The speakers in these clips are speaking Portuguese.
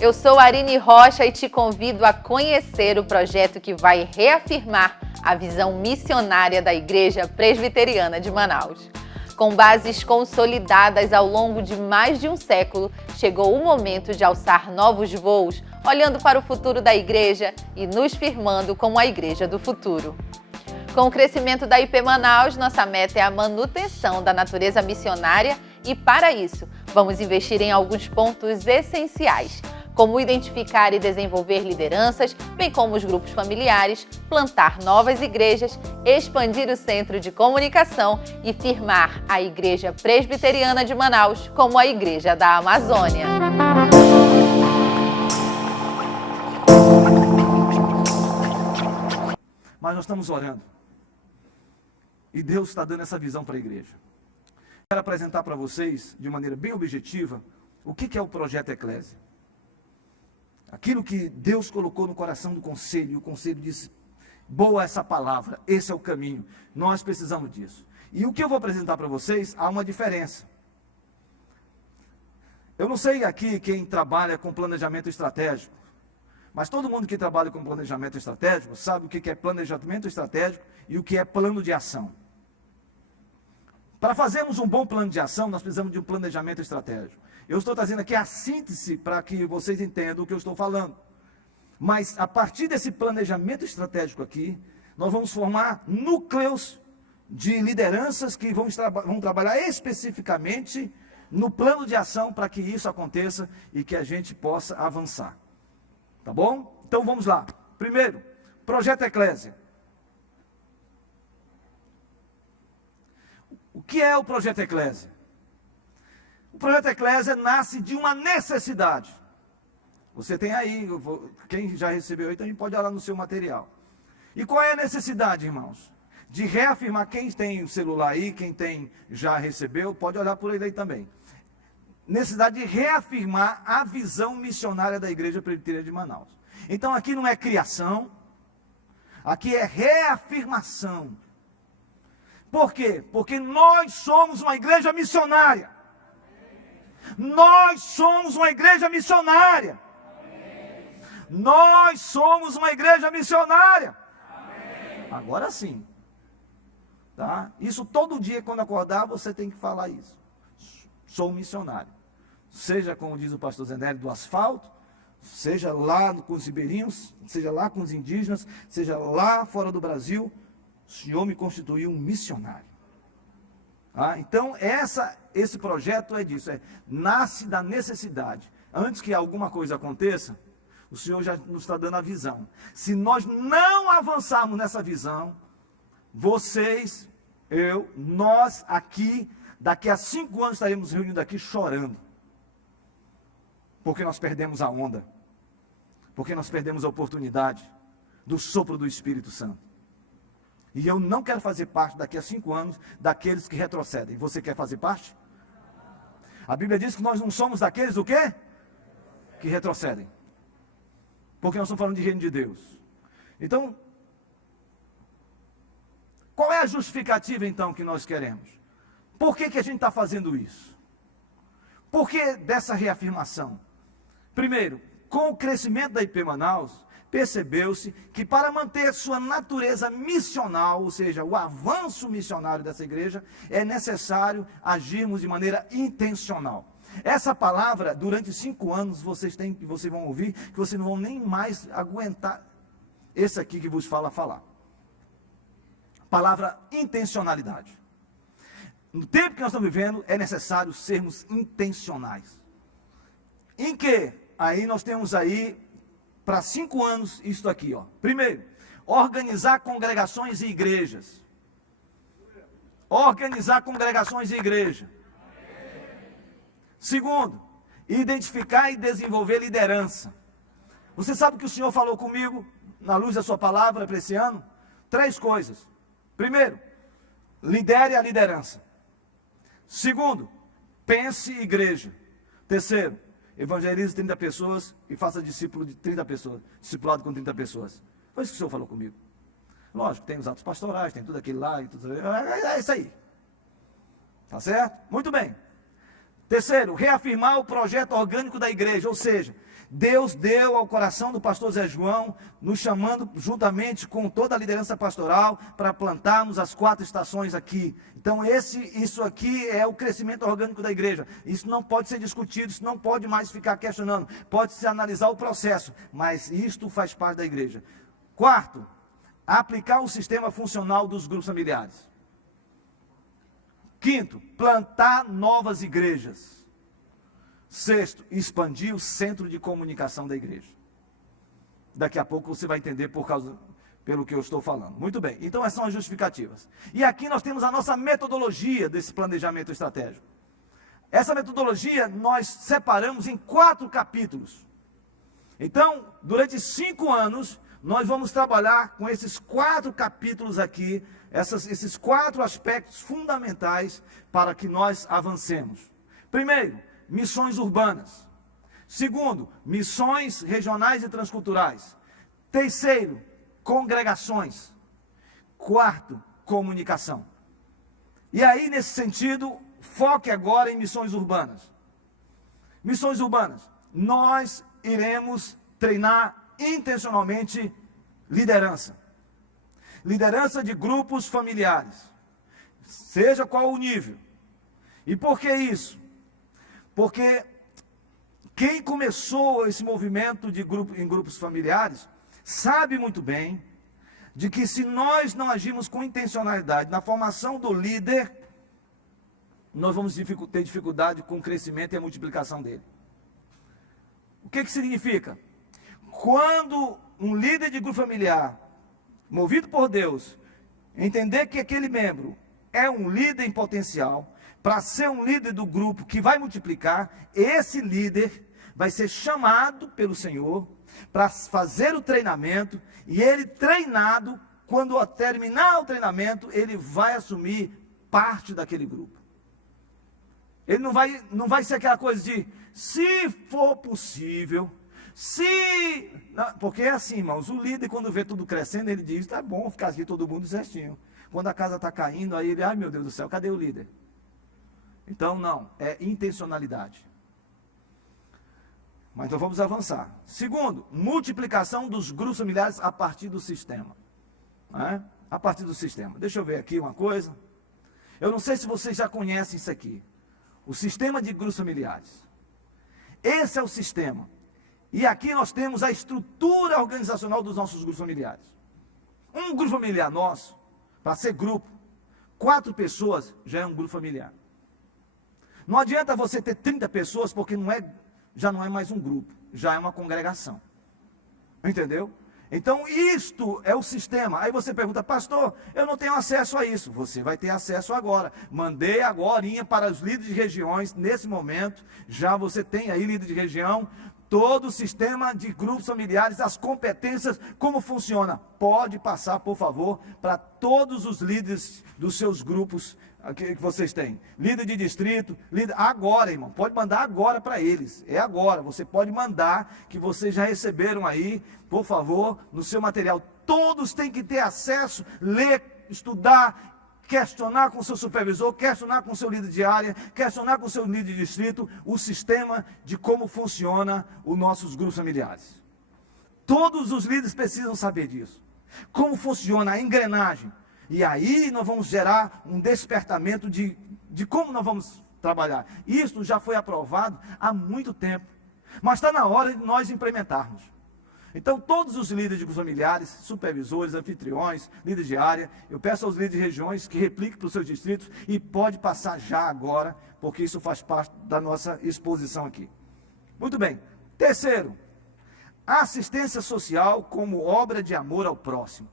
Eu sou Arine Rocha e te convido a conhecer o projeto que vai reafirmar a visão missionária da Igreja Presbiteriana de Manaus. Com bases consolidadas ao longo de mais de um século, chegou o momento de alçar novos voos, olhando para o futuro da Igreja e nos firmando como a Igreja do futuro. Com o crescimento da IP Manaus, nossa meta é a manutenção da natureza missionária e, para isso, vamos investir em alguns pontos essenciais, como identificar e desenvolver lideranças, bem como os grupos familiares, plantar novas igrejas, expandir o centro de comunicação e firmar a Igreja Presbiteriana de Manaus como a Igreja da Amazônia. Mas nós estamos orando. E Deus está dando essa visão para a igreja. Quero apresentar para vocês, de maneira bem objetiva, o que é o Projeto Eclésia. Aquilo que Deus colocou no coração do conselho, e o conselho disse, boa essa palavra, esse é o caminho, nós precisamos disso. E o que eu vou apresentar para vocês, há uma diferença. Eu não sei aqui quem trabalha com planejamento estratégico, mas todo mundo que trabalha com planejamento estratégico sabe o que é planejamento estratégico e o que é plano de ação. Para fazermos um bom plano de ação, nós precisamos de um planejamento estratégico. Eu estou trazendo aqui a síntese para que vocês entendam o que eu estou falando. Mas a partir desse planejamento estratégico aqui, nós vamos formar núcleos de lideranças que vão trabalhar especificamente no plano de ação para que isso aconteça e que a gente possa avançar. Tá bom? Então vamos lá. Primeiro, Projeto Eclésia. O que é o Projeto Eclésia? O Projeto Eclésia nasce de uma necessidade. Você tem aí, quem já recebeu aí, também pode olhar no seu material. E qual é a necessidade, irmãos? De reafirmar, quem tem o celular aí, quem já recebeu, pode olhar por ele aí também. Necessidade de reafirmar a visão missionária da Igreja Presbiteriana de Manaus. Então aqui não é criação, aqui é reafirmação. Por quê? Porque nós somos uma igreja missionária. Nós somos uma igreja missionária. Nós somos uma igreja missionária. Agora sim. Tá? Isso todo dia quando acordar você tem que falar isso. Sou um missionário. Seja como diz o pastor Zenélio do asfalto, seja lá com os ribeirinhos, seja lá com os indígenas, seja lá fora do Brasil, o Senhor me constituiu um missionário. Então, esse projeto é disso, nasce da necessidade. Antes que alguma coisa aconteça, o Senhor já nos está dando a visão. Se nós não avançarmos nessa visão, vocês, nós aqui, daqui a 5 anos estaremos reunidos aqui chorando. Porque nós perdemos a onda. Porque nós perdemos a oportunidade do sopro do Espírito Santo. E eu não quero fazer parte daqui a 5 anos daqueles que retrocedem. Você quer fazer parte? A Bíblia diz que nós não somos daqueles o quê? Que retrocedem. Porque nós estamos falando de reino de Deus. Então, qual é a justificativa então que nós queremos? Por que a gente está fazendo isso? Por que dessa reafirmação? Primeiro, com o crescimento da IP Manaus, percebeu-se que para manter sua natureza missional, ou seja, o avanço missionário dessa igreja, é necessário agirmos de maneira intencional. Essa palavra, durante 5 anos, vocês vão ouvir, que vocês não vão nem mais aguentar esse aqui que vos falar. Palavra intencionalidade. No tempo que nós estamos vivendo, é necessário sermos intencionais. Em que? Aí nós temos aí, para 5 anos, isso aqui, ó. Primeiro, organizar congregações e igrejas. Organizar congregações e igreja. Segundo, identificar e desenvolver liderança. Você sabe que o Senhor falou comigo, na luz da sua palavra, para esse ano? 3 coisas. Primeiro, lidere a liderança. Segundo, pense igreja. Terceiro, evangelize 30 pessoas e faça discípulo de 30 pessoas, discipulado com 30 pessoas. Foi isso que o Senhor falou comigo. Lógico, tem os atos pastorais, tem tudo aquilo lá, é isso aí. Tá certo? Muito bem. Terceiro, reafirmar o projeto orgânico da igreja, ou seja, Deus deu ao coração do pastor Zé João, nos chamando juntamente com toda a liderança pastoral para plantarmos as 4 estações aqui. Então isso aqui é o crescimento orgânico da igreja. Isso não pode ser discutido, isso não pode mais ficar questionando. Pode-se analisar o processo, mas isto faz parte da igreja. 4, aplicar o sistema funcional dos grupos familiares. 5, plantar novas igrejas. 6, expandir o centro de comunicação da igreja. Daqui a pouco você vai entender pelo que eu estou falando. Muito bem, então essas são as justificativas. E aqui nós temos a nossa metodologia desse planejamento estratégico. Essa metodologia nós separamos em 4 capítulos. Então, durante 5 anos, nós vamos trabalhar com esses 4 capítulos aqui, esses 4 aspectos fundamentais para que nós avancemos. Primeiro, missões urbanas. Segundo, missões regionais e transculturais. Terceiro, congregações. 4, comunicação. E aí, nesse sentido, foque agora em missões urbanas. Missões urbanas. Nós iremos treinar intencionalmente liderança. Liderança de grupos familiares. Seja qual o nível. E por que isso? Porque quem começou esse movimento em grupos familiares sabe muito bem de que se nós não agirmos com intencionalidade na formação do líder, nós vamos ter dificuldade com o crescimento e a multiplicação dele. O que significa? Quando um líder de grupo familiar, movido por Deus, entender que aquele membro é um líder em potencial, para ser um líder do grupo que vai multiplicar, esse líder vai ser chamado pelo Senhor para fazer o treinamento, e ele treinado, quando terminar o treinamento, ele vai assumir parte daquele grupo. Ele não vai ser aquela coisa de, se for possível, porque é assim, irmãos, o líder quando vê tudo crescendo, ele diz, tá bom ficar aqui todo mundo certinho. Quando a casa está caindo, aí ele, ai meu Deus do céu, cadê o líder? Então não, é intencionalidade. Mas então vamos avançar. Segundo, multiplicação dos grupos familiares a partir do sistema. Né? A partir do sistema. Deixa eu ver aqui uma coisa. Eu não sei se vocês já conhecem isso aqui. O sistema de grupos familiares. Esse é o sistema. E aqui nós temos a estrutura organizacional dos nossos grupos familiares. Um grupo familiar nosso, para ser grupo, 4 pessoas já é um grupo familiar. Não adianta você ter 30 pessoas, porque já não é mais um grupo, já é uma congregação. Entendeu? Então, isto é o sistema. Aí você pergunta, pastor, eu não tenho acesso a isso. Você vai ter acesso agora. Mandei agorinha para os líderes de regiões, nesse momento, já você tem aí líder de região, todo o sistema de grupos familiares, as competências, como funciona. Pode passar, por favor, para todos os líderes dos seus grupos que vocês têm. Líder de distrito, líder, agora, irmão, pode mandar agora para eles. É agora, você pode mandar, que vocês já receberam aí, por favor, no seu material. Todos têm que ter acesso, ler, estudar, questionar com o seu supervisor, questionar com o seu líder de área, questionar com o seu líder de distrito, o sistema de como funciona os nossos grupos familiares. Todos os líderes precisam saber disso. Como funciona a engrenagem. E aí nós vamos gerar um despertamento de como nós vamos trabalhar. Isso já foi aprovado há muito tempo. Mas está na hora de nós implementarmos. Então, todos os líderes de familiares, supervisores, anfitriões, líderes de área, eu peço aos líderes de regiões que repliquem para os seus distritos e pode passar já agora, porque isso faz parte da nossa exposição aqui. Muito bem. Terceiro, assistência social como obra de amor ao próximo.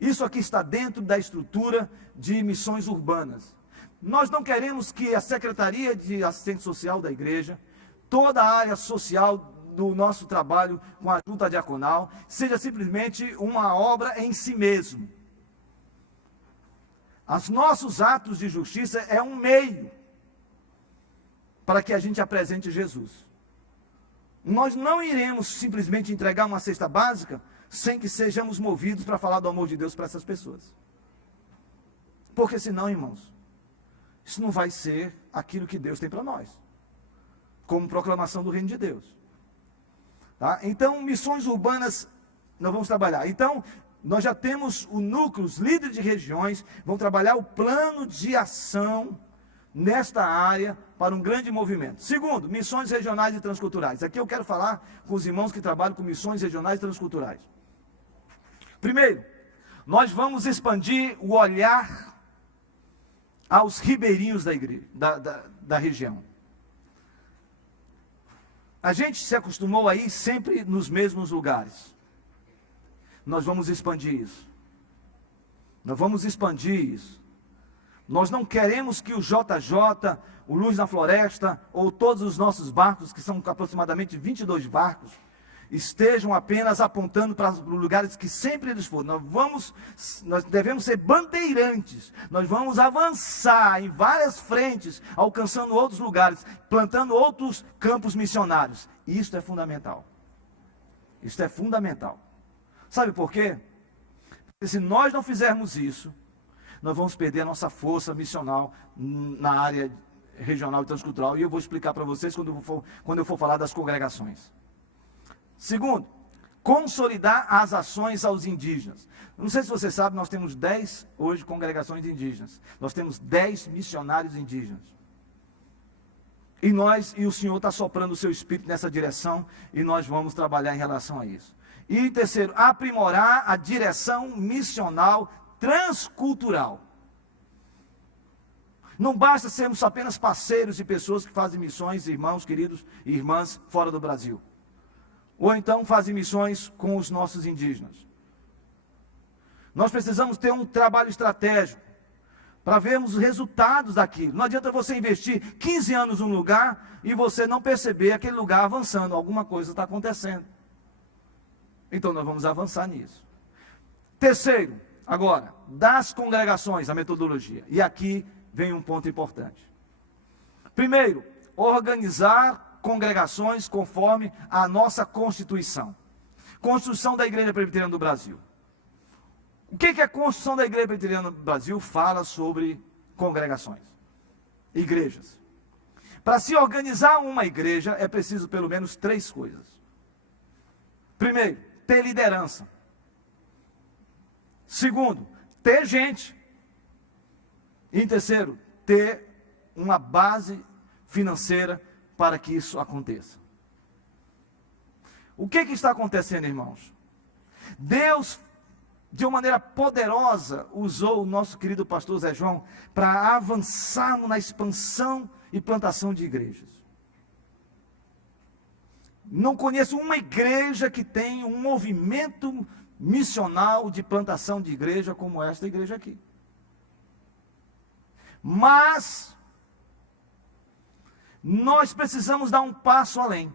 Isso aqui está dentro da estrutura de missões urbanas. Nós não queremos que a Secretaria de Assistência Social da igreja, toda a área social do nosso trabalho com a junta diaconal, seja simplesmente uma obra em si mesmo. Os nossos atos de justiça é um meio para que a gente apresente Jesus. Nós não iremos simplesmente entregar uma cesta básica sem que sejamos movidos para falar do amor de Deus para essas pessoas. Porque senão, irmãos, isso não vai ser aquilo que Deus tem para nós, como proclamação do reino de Deus. Tá? Então, missões urbanas, nós vamos trabalhar. Então, nós já temos o núcleo, os líderes de regiões, vão trabalhar o plano de ação nesta área para um grande movimento. Segundo, missões regionais e transculturais. Aqui eu quero falar com os irmãos que trabalham com missões regionais e transculturais. Primeiro, nós vamos expandir o olhar aos ribeirinhos da igreja, da região. A gente se acostumou a ir sempre nos mesmos lugares. Nós vamos expandir isso. Nós vamos expandir isso. Nós não queremos que o JJ, o Luz na Floresta, ou todos os nossos barcos, que são aproximadamente 22 barcos, estejam apenas apontando para os lugares que sempre eles foram. Nós devemos ser bandeirantes. Nós vamos avançar em várias frentes, alcançando outros lugares, plantando outros campos missionários. Isto é fundamental. Isto é fundamental. Sabe por quê? Porque se nós não fizermos isso, nós vamos perder a nossa força missional na área regional e transcultural. E eu vou explicar para vocês quando eu for falar das congregações. Segundo, consolidar as ações aos indígenas. Não sei se você sabe, nós temos 10 hoje congregações indígenas. Nós temos 10 missionários indígenas. E o Senhor está soprando o seu espírito nessa direção e nós vamos trabalhar em relação a isso. E terceiro, aprimorar a direção missional transcultural. Não basta sermos apenas parceiros de pessoas que fazem missões, irmãos queridos e irmãs fora do Brasil. Ou então fazem missões com os nossos indígenas. Nós precisamos ter um trabalho estratégico para vermos os resultados daquilo. Não adianta você investir 15 anos num lugar e você não perceber aquele lugar avançando. Alguma coisa está acontecendo. Então nós vamos avançar nisso. Terceiro, agora, das congregações, a metodologia. E aqui vem um ponto importante. Primeiro, organizar congregações conforme a nossa Constituição. Constituição da Igreja Presbiteriana do Brasil. O que é a Constituição da Igreja Presbiteriana do Brasil? Fala sobre congregações, igrejas. Para se organizar uma igreja, é preciso pelo menos 3 coisas. Primeiro, ter liderança. Segundo, ter gente. E em terceiro, ter uma base financeira para que isso aconteça. O que está acontecendo, irmãos? Deus, de uma maneira poderosa, usou o nosso querido pastor Zé João para avançarmos na expansão e plantação de igrejas. Não conheço uma igreja que tenha um movimento missional de plantação de igreja como esta igreja aqui. Mas nós precisamos dar um passo além.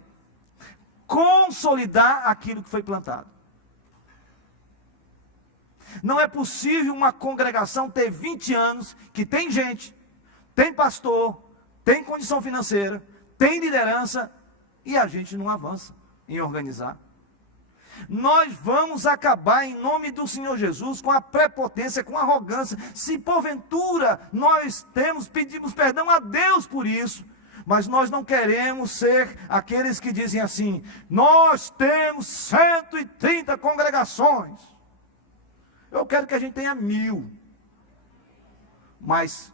Consolidar aquilo que foi plantado. Não é possível uma congregação ter 20 anos, que tem gente, tem pastor, tem condição financeira, tem liderança, e a gente não avança em organizar. Nós vamos acabar em nome do Senhor Jesus com a prepotência, com a arrogância. Se porventura nós pedimos perdão a Deus por isso, mas nós não queremos ser aqueles que dizem assim: nós temos 130 congregações. Eu quero que a gente tenha 1000, mas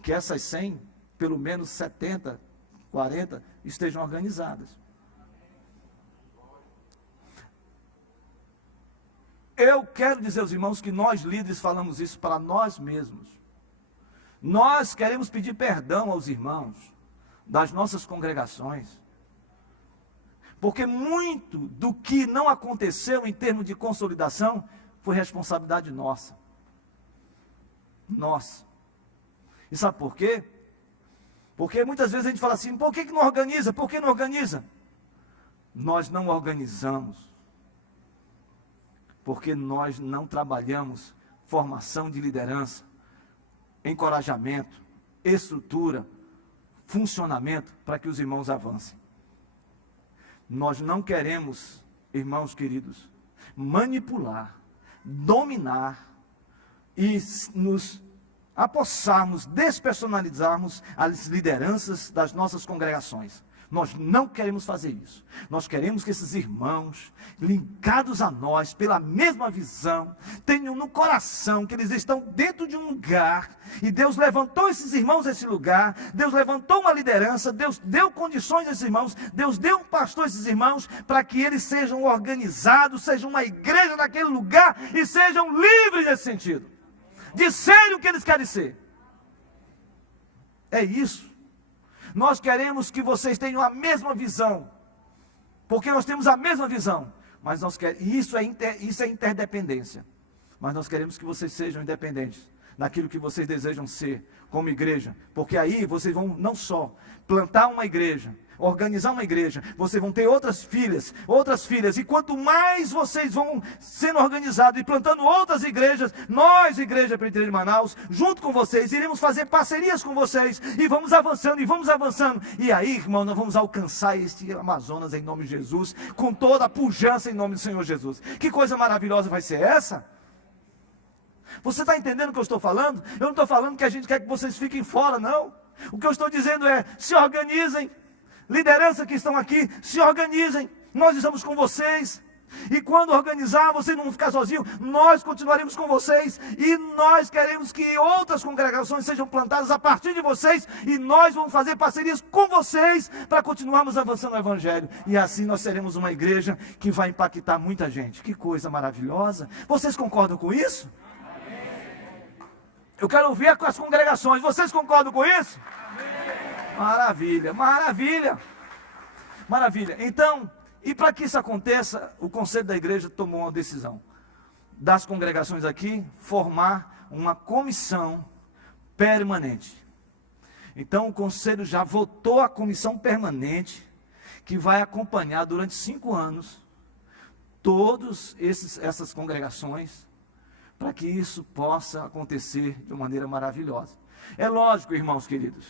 que essas 100, pelo menos 70, 40, estejam organizadas. Eu quero dizer aos irmãos que nós líderes falamos isso para nós mesmos. Nós queremos pedir perdão aos irmãos das nossas congregações, porque muito do que não aconteceu em termos de consolidação foi responsabilidade nossa. Nossa. E sabe por quê? Porque muitas vezes a gente fala assim: por que não organiza? Por que não organiza? Nós não organizamos porque nós não trabalhamos formação de liderança, encorajamento, estrutura, funcionamento para que os irmãos avancem. Nós não queremos, irmãos queridos, manipular, dominar e nos apossarmos, despersonalizarmos as lideranças das nossas congregações. Nós não queremos fazer isso. Nós queremos que esses irmãos, ligados a nós, pela mesma visão, tenham no coração que eles estão dentro de um lugar, e Deus levantou esses irmãos nesse lugar, Deus levantou uma liderança, Deus deu condições a esses irmãos, Deus deu um pastor a esses irmãos, para que eles sejam organizados, sejam uma igreja naquele lugar, e sejam livres nesse sentido, de serem o que eles querem ser. É isso. Nós queremos que vocês tenham a mesma visão, porque nós temos a mesma visão, mas isso é interdependência, mas nós queremos que vocês sejam independentes naquilo que vocês desejam ser como igreja, porque aí vocês vão não só plantar uma igreja, organizar uma igreja, vocês vão ter outras filhas, e quanto mais vocês vão sendo organizados e plantando outras igrejas, nós, Igreja Presbiteriana de Manaus, junto com vocês, iremos fazer parcerias com vocês, e vamos avançando, e aí, irmão, nós vamos alcançar este Amazonas em nome de Jesus, com toda a pujança em nome do Senhor Jesus. Que coisa maravilhosa vai ser essa? Você está entendendo o que eu estou falando? Eu não estou falando que a gente quer que vocês fiquem fora, não. O que eu estou dizendo é, se organizem. Liderança que estão aqui, se organizem, nós estamos com vocês, e quando organizar, vocês não vão ficar sozinhos, nós continuaremos com vocês, e nós queremos que outras congregações sejam plantadas a partir de vocês, e nós vamos fazer parcerias com vocês, para continuarmos avançando no Evangelho, e assim nós seremos uma igreja que vai impactar muita gente. Que coisa maravilhosa! Vocês concordam com isso? Eu quero ouvir com as congregações, vocês concordam com isso? Maravilha, maravilha, maravilha. Então, e para que isso aconteça, o Conselho da Igreja tomou uma decisão, das congregações aqui, formar uma comissão permanente. Então, o Conselho já votou a comissão permanente, que vai acompanhar durante 5 anos, todas essas congregações, para que isso possa acontecer de uma maneira maravilhosa. É lógico, irmãos queridos,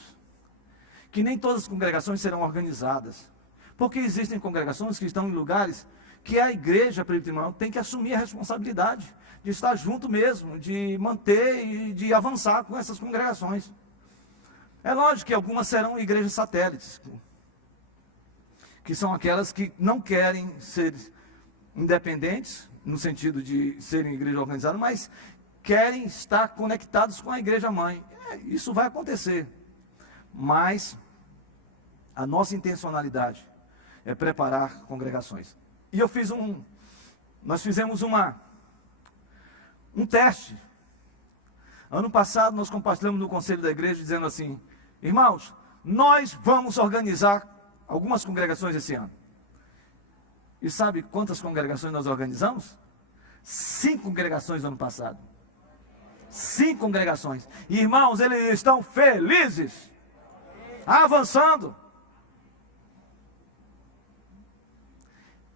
que nem todas as congregações serão organizadas, porque existem congregações que estão em lugares que a igreja presbiteriana tem que assumir a responsabilidade de estar junto mesmo, de manter e de avançar com essas congregações. É lógico que algumas serão igrejas satélites, que são aquelas que não querem ser independentes, no sentido de serem igreja organizada, mas querem estar conectados com a igreja mãe. Isso vai acontecer. Mas a nossa intencionalidade é preparar congregações. E nós fizemos um teste. Ano passado nós compartilhamos no conselho da igreja dizendo assim: irmãos, nós vamos organizar algumas congregações esse ano. E sabe quantas congregações nós organizamos? 5 congregações no ano passado. 5 congregações. E, irmãos, eles estão felizes, avançando.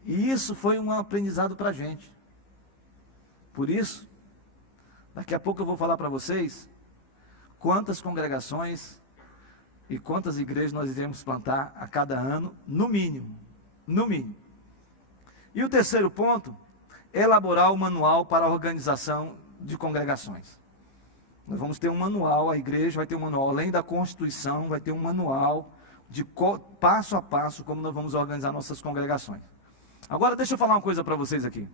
E isso foi um aprendizado para a gente. Por isso, daqui a pouco eu vou falar para vocês quantas congregações e quantas igrejas nós iremos plantar a cada ano, no mínimo. No mínimo. E o terceiro ponto, elaborar o manual para a organização de congregações. Nós vamos ter um manual, a igreja vai ter um manual, além da Constituição, vai ter um manual de passo a passo como nós vamos organizar nossas congregações. Agora deixa eu falar uma coisa para vocês aqui.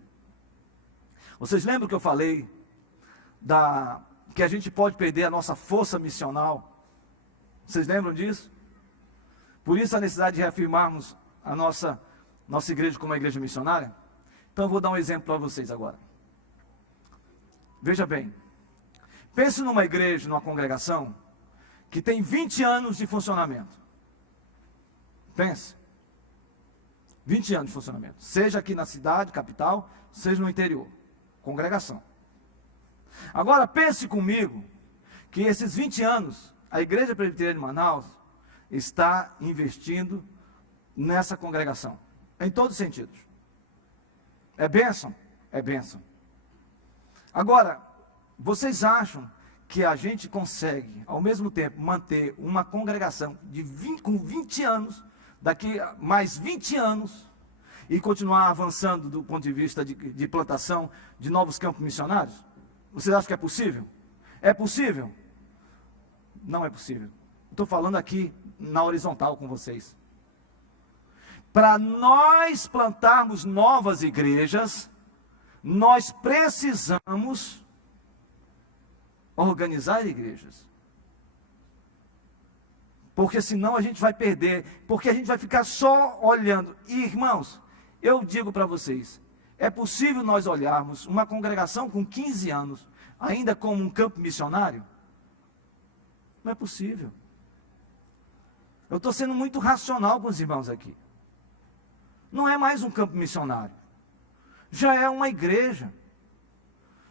Vocês lembram que eu falei que a gente pode perder a nossa força missional? Vocês lembram disso? Por isso a necessidade de reafirmarmos a nossa igreja como uma igreja missionária? Então eu vou dar um exemplo para vocês agora. Veja bem, pense numa igreja, numa congregação, que tem 20 anos de funcionamento. Pense. 20 anos de funcionamento. Seja aqui na cidade, capital, seja no interior. Congregação. Agora pense comigo, que esses 20 anos, a Igreja Presbiteriana de Manaus está investindo nessa congregação. Em todos os sentidos. É bênção? É bênção. Agora, vocês acham que a gente consegue, ao mesmo tempo, manter uma congregação com 20 anos, daqui a mais 20 anos, e continuar avançando do ponto de vista de plantação de novos campos missionários? Vocês acham que é possível? É possível? Não é possível. Estou falando aqui na horizontal com vocês. para nós plantarmos novas igrejas, nós precisamos organizar igrejas. Porque senão a gente vai perder, porque a gente vai ficar só olhando. E, irmãos, eu digo para vocês, é possível nós olharmos uma congregação com 15 anos, ainda como um campo missionário? Não é possível. Eu estou sendo muito racional com os irmãos aqui. Não é mais um campo missionário. Já é uma igreja.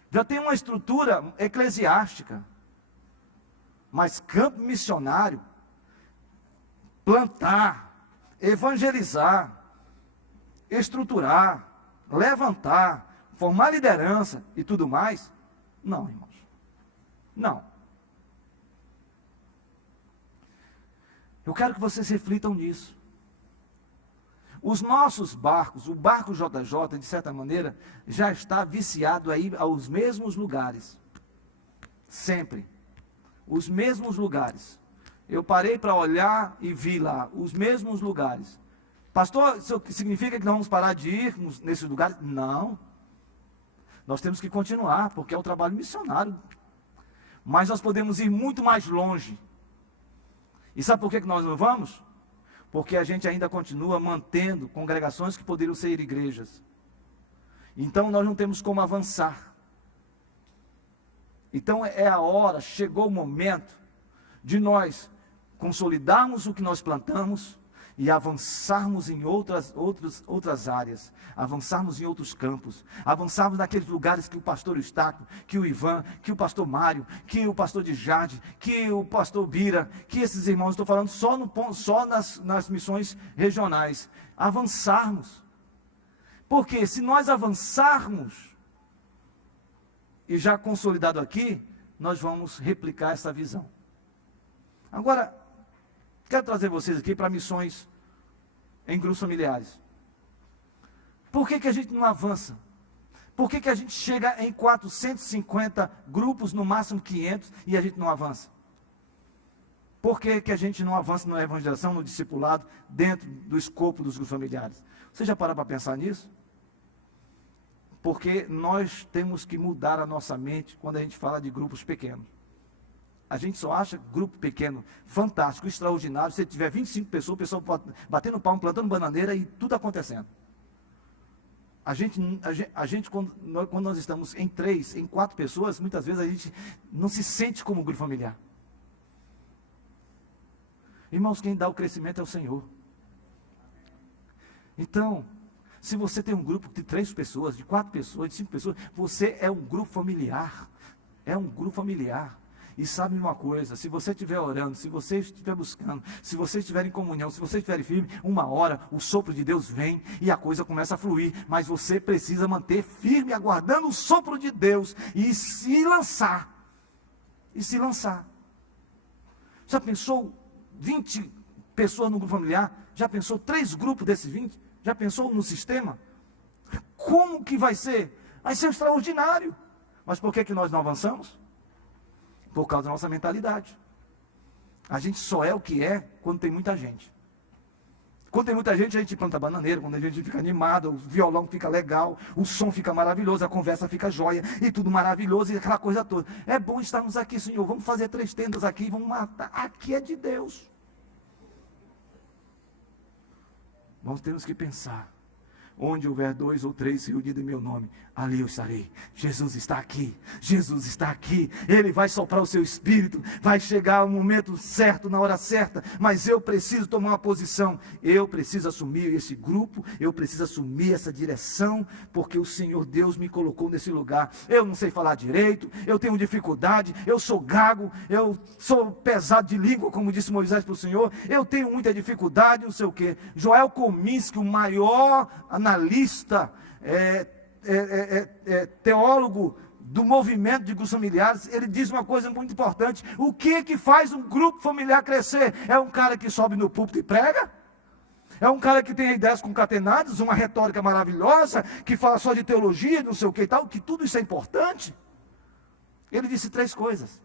Já tem uma estrutura eclesiástica. Mas campo missionário, plantar, evangelizar, estruturar, levantar, formar liderança e tudo mais, não, irmãos. Não. Eu quero que vocês reflitam nisso. Os nossos barcos, o barco JJ, de certa maneira, já está viciado aí aos mesmos lugares. Sempre. Os mesmos lugares. Eu parei para olhar e vi lá os mesmos lugares. Pastor, isso significa que não vamos parar de ir nesses lugares? Não. Nós temos que continuar, porque é o trabalho missionário. Mas nós podemos ir muito mais longe. E sabe por que nós não vamos? Porque a gente ainda continua mantendo congregações que poderiam ser igrejas. Então nós não temos como avançar. Então é a hora, chegou o momento de nós consolidarmos o que nós plantamos e avançarmos em outras áreas, avançarmos em outros campos, avançarmos naqueles lugares que o pastor Eustáquio, que o Ivan, que o pastor Mário, que o pastor de Jade, que o pastor Bira, que esses irmãos, estou falando só nas missões regionais, avançarmos. Porque se nós avançarmos, e já consolidado aqui, nós vamos replicar essa visão. Agora, quero trazer vocês aqui para missões em grupos familiares. Por que a gente não avança? Por que a gente chega em 450 grupos, no máximo 500, e a gente não avança? Por que a gente não avança na evangelização, no discipulado, dentro do escopo dos grupos familiares? Você já parou para pensar nisso? Porque nós temos que mudar a nossa mente quando a gente fala de grupos pequenos. A gente só acha grupo pequeno fantástico, extraordinário. Se tiver 25 pessoas, o pessoal batendo palmo, plantando bananeira e tudo acontecendo. A gente quando nós estamos em 3, em 4 pessoas, muitas vezes a gente não se sente como um grupo familiar. Irmãos, quem dá o crescimento é o Senhor. Então, se você tem um grupo de 3 pessoas, de 4 pessoas, de 5 pessoas, você é um grupo familiar. É um grupo familiar. E sabe uma coisa, se você estiver orando, se você estiver buscando, se você estiver em comunhão, se você estiver firme, uma hora o sopro de Deus vem e a coisa começa a fluir. Mas você precisa manter firme, aguardando o sopro de Deus e se lançar. E se lançar. Já pensou 20 pessoas no grupo familiar? Já pensou 3 grupos desses 20? Já pensou no sistema? Como que vai ser? Vai ser extraordinário. Mas por que nós não avançamos? Por causa da nossa mentalidade. A gente só é o que é quando tem muita gente. Quando tem muita gente, a gente planta bananeira, quando a gente fica animado, o violão fica legal, o som fica maravilhoso, a conversa fica jóia, e tudo maravilhoso, e aquela coisa toda. É bom estarmos aqui, Senhor, vamos fazer 3 tendas aqui, vamos matar. Aqui é de Deus. Nós temos que pensar. Onde houver 2 ou 3 reunidos em meu nome, ali eu estarei. Jesus está aqui, Jesus está aqui. Ele vai soprar o seu espírito, vai chegar o momento certo, na hora certa. Mas eu preciso tomar uma posição. Eu preciso assumir esse grupo, eu preciso assumir essa direção, porque o Senhor Deus me colocou nesse lugar. Eu não sei falar direito, eu tenho dificuldade, eu sou gago, eu sou pesado de língua, como disse Moisés para o Senhor. Eu tenho muita dificuldade, não sei o quê. Joel Kominski, o maior analista, teólogo do movimento de grupos familiares, ele diz uma coisa muito importante: o que faz um grupo familiar crescer? É um cara que sobe no púlpito e prega? É um cara que tem ideias concatenadas, uma retórica maravilhosa, que fala só de teologia, não sei o que e tal, que tudo isso é importante? Ele disse 3 coisas.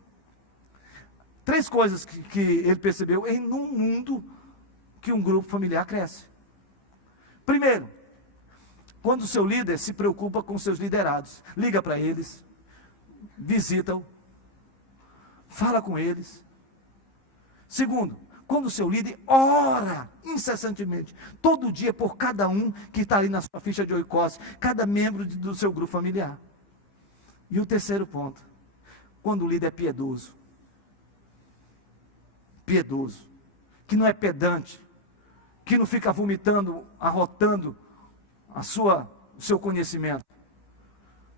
3 coisas que ele percebeu em um mundo que um grupo familiar cresce. Primeiro, quando o seu líder se preocupa com seus liderados, liga para eles, visita-o, fala com eles. Segundo, quando o seu líder ora incessantemente, todo dia por cada um que está ali na sua ficha de oicose, cada membro do seu grupo familiar. E o terceiro ponto, quando o líder é piedoso, que não é pedante, que não fica vomitando, arrotando o seu conhecimento,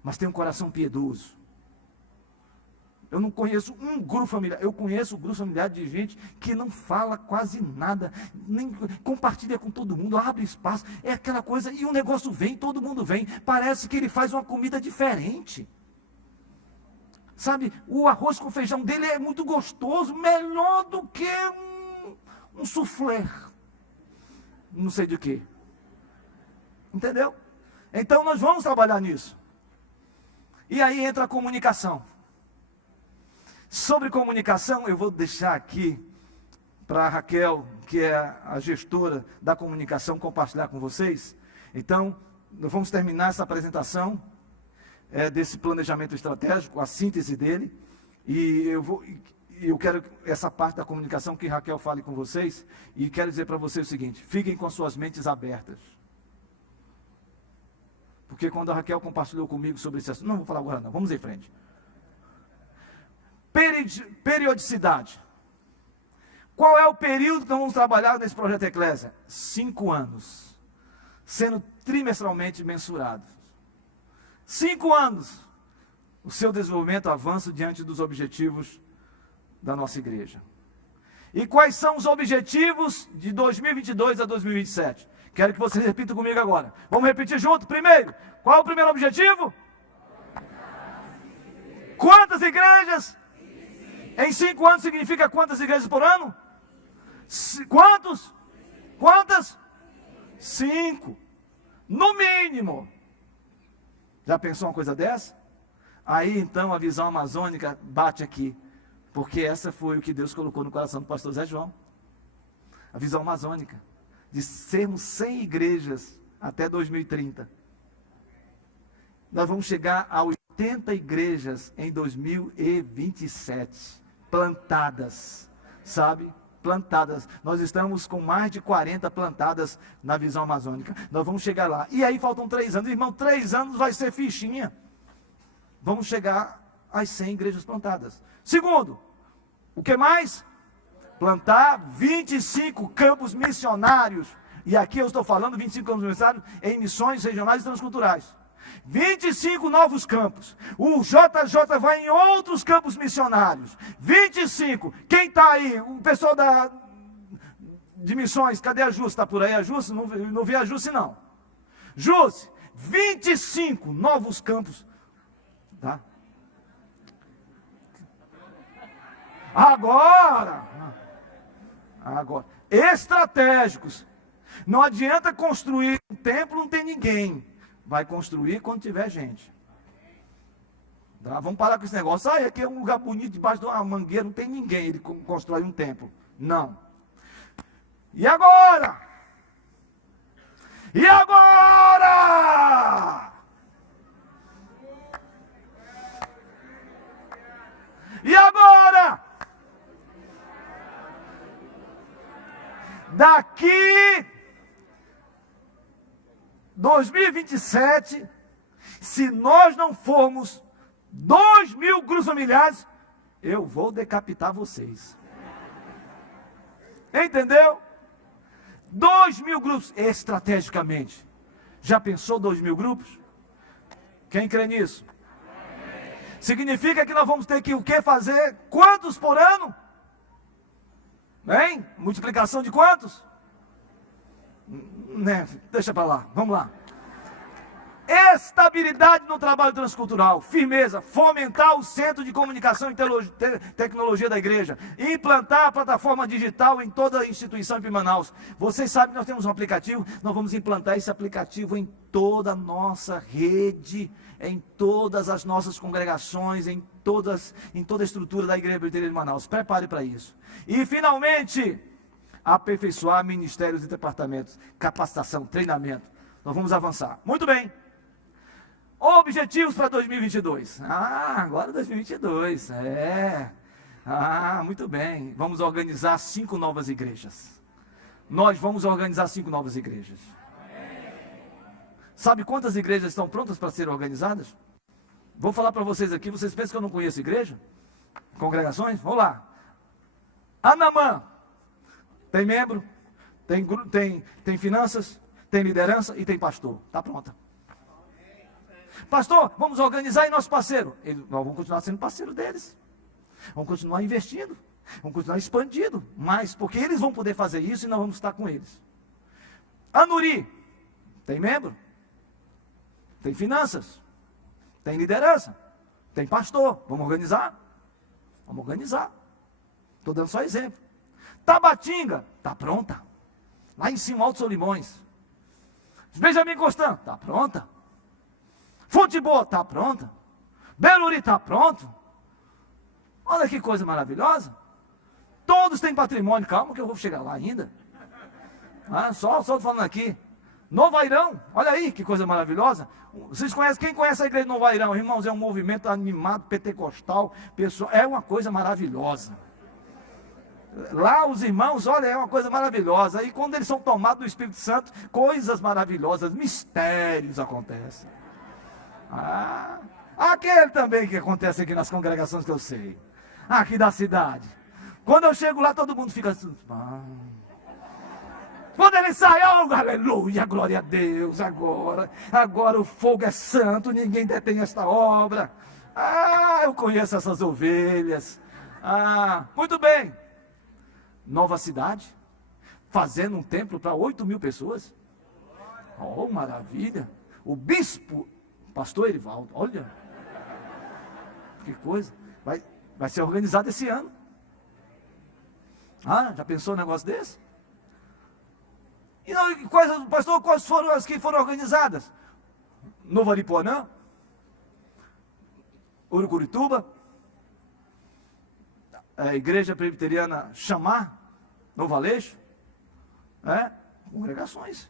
mas tem um coração piedoso. Eu não conheço um grupo familiar, eu conheço um grupo familiar de gente que não fala quase nada, nem compartilha com todo mundo, abre espaço, é aquela coisa, e o negócio vem, todo mundo vem, parece que ele faz uma comida diferente. Sabe, o arroz com feijão dele é muito gostoso, melhor do que um soufflé, não sei de quê. Entendeu? Então nós vamos trabalhar nisso. E aí entra a comunicação. Sobre comunicação, eu vou deixar aqui para a Raquel, que é a gestora da comunicação, compartilhar com vocês. Então, nós vamos terminar essa apresentação desse planejamento estratégico, a síntese dele. E eu quero essa parte da comunicação que Raquel fale com vocês. E quero dizer para vocês o seguinte: fiquem com suas mentes abertas. Porque quando a Raquel compartilhou comigo sobre esse assunto, não vou falar agora não, vamos em frente. Periodicidade. Qual é o período que nós vamos trabalhar nesse projeto Eclésia? 5 anos, sendo trimestralmente mensurados. 5 anos, o seu desenvolvimento, avanço diante dos objetivos da nossa igreja. E quais são os objetivos de 2022 a 2027? Quero que vocês repitam comigo agora. Vamos repetir junto? Primeiro, qual é o primeiro objetivo? Quantas igrejas? Em 5 anos significa quantas igrejas por ano? Quantos? Quantas? 5. No mínimo. Já pensou uma coisa dessa? Aí então a visão amazônica bate aqui. Porque essa foi o que Deus colocou no coração do pastor Zé João. A visão amazônica. De sermos 100 igrejas até 2030. Nós vamos chegar a 80 igrejas em 2027. Plantadas, sabe? Plantadas. Nós estamos com mais de 40 plantadas na visão amazônica. Nós vamos chegar lá. E aí faltam 3 anos. Irmão, 3 anos vai ser fichinha. Vamos chegar às 100 igrejas plantadas. Segundo, o que mais? Plantar 25 campos missionários. E aqui eu estou falando 25 campos missionários em missões regionais e transculturais. 25 novos campos. O JJ vai em outros campos missionários. 25. Quem está aí? O pessoal de missões. Cadê a Jússi? Está por aí a Jússi? Não vi a Jússi não. Jússi, 25 novos campos. Tá? Agora. Estratégicos. Não adianta construir um templo, não tem ninguém. Vai construir quando tiver gente. Tá? Vamos parar com esse negócio. Aqui é um lugar bonito, debaixo de uma mangueira, não tem ninguém. Ele constrói um templo. Não. E agora? E agora? E agora? Daqui 2027, se nós não formos 2.000 grupos familiares, eu vou decapitar vocês. Entendeu? 2.000 grupos, estrategicamente. Já pensou 2.000 grupos? Quem crê nisso? Significa que nós vamos ter que o que fazer? Quantos por ano? Hein? Multiplicação de quantos? Né? Deixa para lá, vamos lá. Estabilidade no trabalho transcultural, firmeza, fomentar o centro de comunicação e tecnologia da igreja, implantar a plataforma digital em toda a instituição de Manaus. Vocês sabem que nós temos um aplicativo, nós vamos implantar esse aplicativo em toda a nossa rede, em todas as nossas congregações, em toda a estrutura da Igreja Presbiteriana de Manaus. Prepare para isso. E finalmente, aperfeiçoar ministérios e departamentos, capacitação, treinamento. Nós vamos avançar. Muito bem. Objetivos para 2022. Agora 2022. Muito bem. Vamos organizar 5 novas igrejas. Nós vamos organizar 5 novas igrejas. Sabe quantas igrejas estão prontas para serem organizadas? Vou falar para vocês aqui. Vocês pensam que eu não conheço igreja? Congregações? Vamos lá. Anamã. Tem membro? Tem finanças? Tem liderança e tem pastor. Está pronta. Pastor, vamos organizar em nosso parceiro. Nós vamos continuar sendo parceiro deles. Vamos continuar investindo. Vamos continuar expandindo. Mas porque eles vão poder fazer isso e nós vamos estar com eles. Anuri. Tem membro? Tem finanças? Tem liderança? Tem pastor? Vamos organizar? Vamos organizar. Estou dando só exemplo. Tabatinga. Está pronta. Lá em cima, Alto Solimões. Benjamin Constant, está pronta. Futebol, está pronta. Beluri, está pronto. Olha que coisa maravilhosa. Todos têm patrimônio. Calma que eu vou chegar lá ainda. Só estou falando aqui. Novo Airão, olha aí que coisa maravilhosa. Vocês conhecem, quem conhece a igreja de Novo Airão? Irmãos, é um movimento animado, pentecostal. Pessoal, é uma coisa maravilhosa. Lá os irmãos, olha, é uma coisa maravilhosa. E quando eles são tomados do Espírito Santo, coisas maravilhosas, mistérios acontecem. Aquele também que acontece aqui nas congregações que eu sei. Aqui da cidade. Quando eu chego lá, todo mundo fica assim. Quando ele sai, oh, aleluia, glória a Deus, agora o fogo é santo, ninguém detém esta obra. Eu conheço essas ovelhas. Muito bem. Nova cidade, fazendo um templo para 8.000 pessoas. Oh, maravilha. O bispo, pastor Erivaldo, olha, que coisa. Vai ser organizado esse ano. Já pensou um negócio desse? E pastor, quais foram as que foram organizadas? Novo Aripuanã, Urucurituba, a Igreja Presbiteriana Chamar, Novo Aleixo, congregações.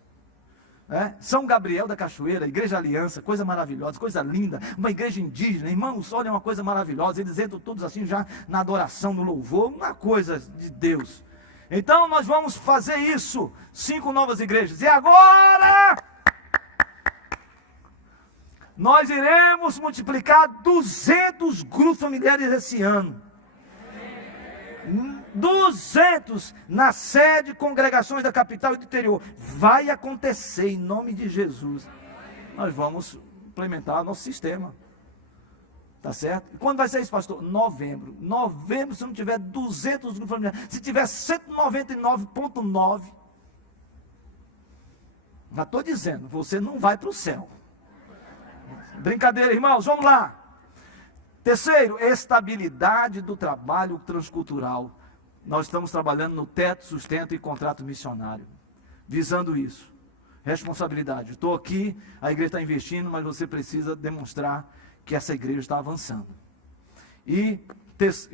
São Gabriel da Cachoeira, Igreja Aliança, coisa maravilhosa, coisa linda, uma igreja indígena, irmãos, olha, é uma coisa maravilhosa, eles entram todos assim já na adoração, no louvor, uma coisa de Deus. Então nós vamos fazer isso, 5 novas igrejas, e agora nós iremos multiplicar 200 grupos familiares esse ano. 200 na sede, congregações da capital e do interior. Vai acontecer em nome de Jesus. Nós vamos implementar nosso sistema. Tá certo? E quando vai ser isso, pastor? Novembro. Novembro, se não tiver 200 grupos familiares, se tiver 199,9, já estou dizendo, você não vai para o céu. Brincadeira, irmãos, vamos lá. Terceiro, estabilidade do trabalho transcultural. Nós estamos trabalhando no teto, sustento e contrato missionário, visando isso. Responsabilidade. Estou aqui, a igreja está investindo, mas você precisa demonstrar que essa igreja está avançando. E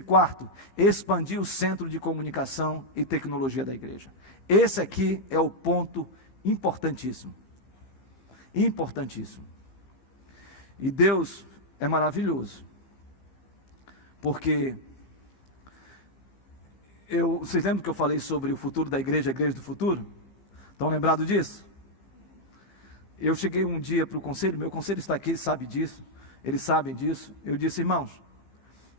quarto, expandir o centro de comunicação e tecnologia da igreja. Esse aqui é o ponto importantíssimo. Importantíssimo. E Deus é maravilhoso. Porque vocês lembram que eu falei sobre o futuro da igreja, a igreja do futuro? Estão lembrados disso? Eu cheguei um dia para o conselho, meu conselho está aqui, ele sabe disso, eles sabem disso. Eu disse, irmãos,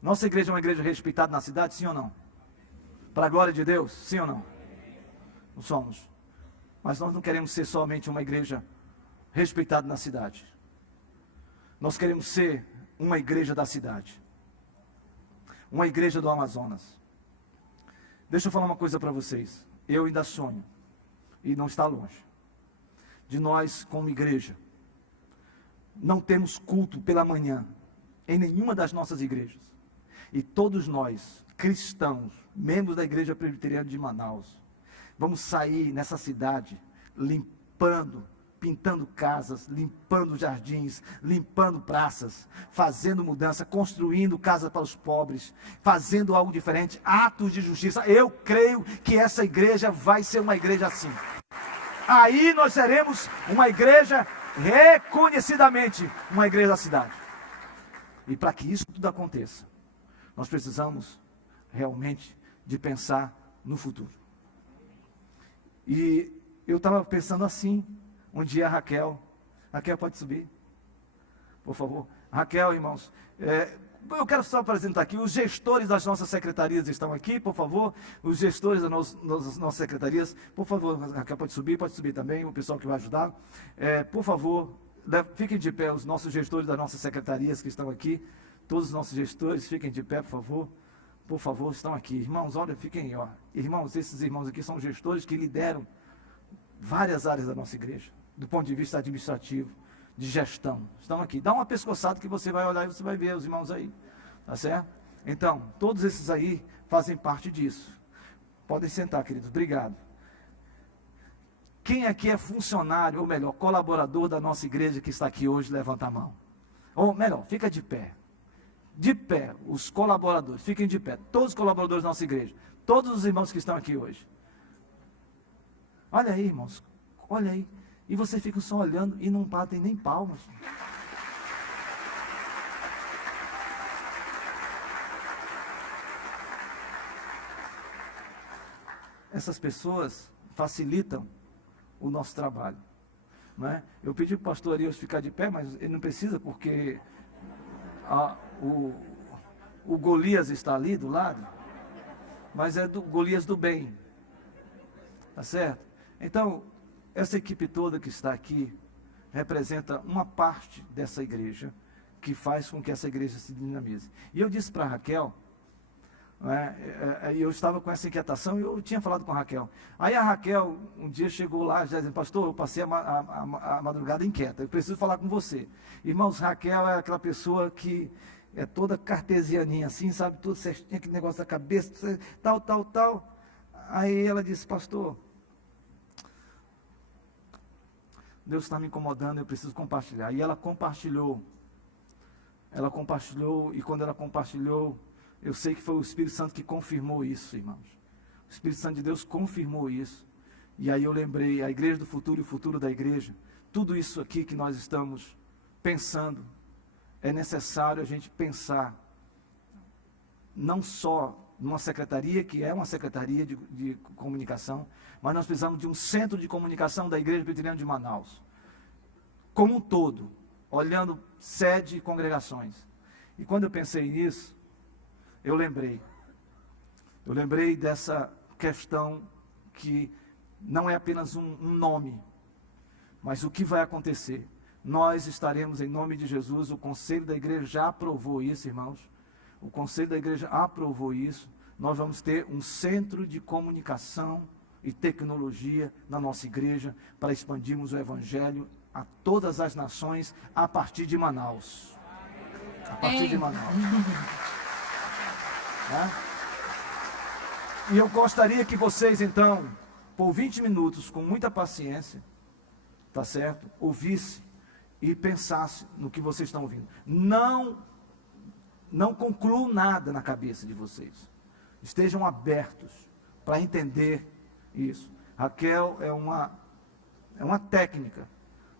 nossa igreja é uma igreja respeitada na cidade, sim ou não? Para a glória de Deus, sim ou não? Não somos. Mas nós não queremos ser somente uma igreja respeitada na cidade. Nós queremos ser uma igreja da cidade. Uma igreja do Amazonas. Deixa eu falar uma coisa para vocês. Eu ainda sonho, e não está longe, de nós como igreja, não temos culto pela manhã, em nenhuma das nossas igrejas. E todos nós, cristãos, membros da Igreja Presbiteriana de Manaus, vamos sair nessa cidade, limpando, pintando casas, limpando jardins, limpando praças, fazendo mudança, construindo casas para os pobres, fazendo algo diferente, atos de justiça. Eu creio que essa igreja vai ser uma igreja assim. Aí nós seremos uma igreja reconhecidamente uma igreja da cidade. E para que isso tudo aconteça, nós precisamos realmente de pensar no futuro. E eu estava pensando assim, um dia a Raquel pode subir, por favor. Raquel, irmãos, eu quero só apresentar aqui, os gestores das nossas secretarias estão aqui, por favor, os gestores das nossas secretarias, por favor, Raquel pode subir também, o pessoal que vai ajudar, por favor, fiquem de pé, os nossos gestores das nossas secretarias que estão aqui, todos os nossos gestores, fiquem de pé, por favor, estão aqui. Irmãos, olha, fiquem, ó. Irmãos, esses irmãos aqui são gestores que lideram várias áreas da nossa igreja, do ponto de vista administrativo, de gestão. Estão aqui. Dá uma pescoçada que você vai olhar e você vai ver os irmãos aí. Tá certo? Então, todos esses aí fazem parte disso. Podem sentar, queridos. Obrigado. Quem aqui é funcionário, ou melhor, colaborador da nossa igreja que está aqui hoje, levanta a mão. Ou melhor, fica de pé. De pé, os colaboradores, fiquem de pé. Todos os colaboradores da nossa igreja. Todos os irmãos que estão aqui hoje. Olha aí, irmãos. Olha aí. E você fica só olhando e não batem nem palmas. Essas pessoas facilitam o nosso trabalho. Não é? Eu pedi para o pastor Arias ficar de pé, mas ele não precisa, porque o Golias está ali do lado, mas é do Golias do bem. Tá certo? Então, essa equipe toda que está aqui representa uma parte dessa igreja que faz com que essa igreja se dinamize. E eu disse para a Raquel, eu estava com essa inquietação e eu tinha falado com a Raquel. Aí a Raquel um dia chegou lá, já dizendo, pastor, eu passei a madrugada inquieta, eu preciso falar com você. Irmãos, Raquel é aquela pessoa que é toda cartesianinha assim, sabe, tudo certinho, aquele negócio da cabeça, tal. Aí ela disse, pastor, Deus está me incomodando, eu preciso compartilhar. E ela compartilhou, e quando ela compartilhou, eu sei que foi o Espírito Santo que confirmou isso, irmãos. O Espírito Santo de Deus confirmou isso. E aí eu lembrei, a igreja do futuro e o futuro da igreja, tudo isso aqui que nós estamos pensando, é necessário a gente pensar, não só numa secretaria, que é uma secretaria de comunicação, mas nós precisamos de um centro de comunicação da Igreja Presbiteriana de Manaus, como um todo, olhando sede e congregações. E quando eu pensei nisso, eu lembrei dessa questão que não é apenas um nome, mas o que vai acontecer. Nós estaremos, em nome de Jesus, o Conselho da Igreja já aprovou isso, irmãos. O Conselho da Igreja aprovou isso. Nós vamos ter um centro de comunicação e tecnologia na nossa igreja para expandirmos o Evangelho a todas as nações a partir de Manaus. A partir de Manaus. E eu gostaria que vocês, então, por 20 minutos, com muita paciência, tá certo? Ouvisse e pensasse no que vocês estão ouvindo. Não concluam nada na cabeça de vocês. Estejam abertos para entender isso. Raquel é uma técnica.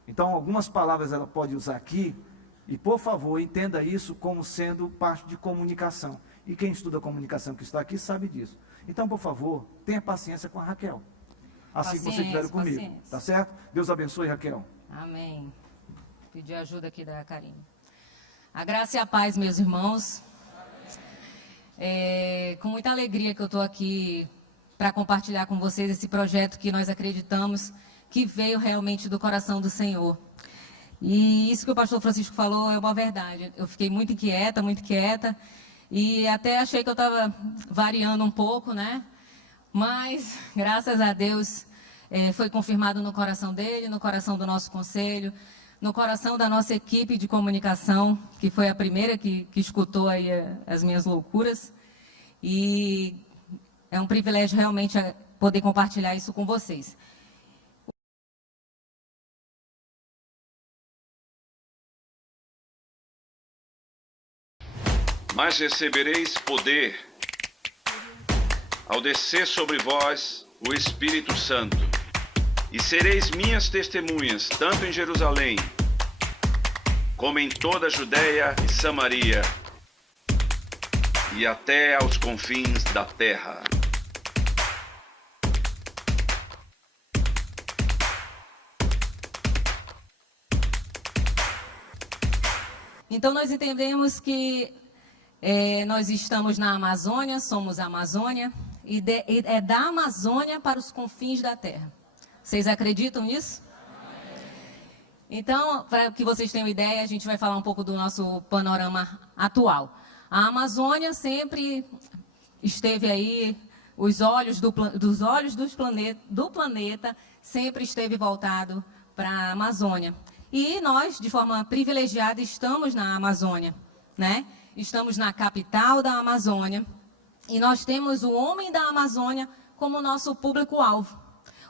Então, algumas palavras ela pode usar aqui, e por favor, entenda isso como sendo parte de comunicação. E quem estuda comunicação que está aqui sabe disso. Então, por favor, tenha paciência com a Raquel. Assim que vocês tiveram comigo. Paciência. Tá certo? Deus abençoe, Raquel. Amém. Pedir ajuda aqui da Karine. A graça e a paz, meus irmãos. Com muita alegria que eu estou aqui para compartilhar com vocês esse projeto que nós acreditamos que veio realmente do coração do Senhor. E isso que o pastor Francisco falou é uma verdade. Eu fiquei muito inquieta, e até achei que eu estava variando um pouco, né? Mas, graças a Deus, foi confirmado no coração dele, no coração do nosso conselho, no coração da nossa equipe de comunicação, que foi a primeira que escutou aí as minhas loucuras. E é um privilégio realmente poder compartilhar isso com vocês. Mas recebereis poder ao descer sobre vós o Espírito Santo, e sereis minhas testemunhas, tanto em Jerusalém, como em toda a Judéia e Samaria, e até aos confins da terra. Então nós entendemos que nós estamos na Amazônia, somos a Amazônia, e é da Amazônia para os confins da terra. Vocês acreditam nisso? Então, para que vocês tenham ideia, a gente vai falar um pouco do nosso panorama atual. A Amazônia sempre esteve aí, os olhos do planeta sempre esteve voltado para a Amazônia. E nós, de forma privilegiada, estamos na Amazônia, né? Estamos na capital da Amazônia e nós temos o homem da Amazônia como nosso público-alvo.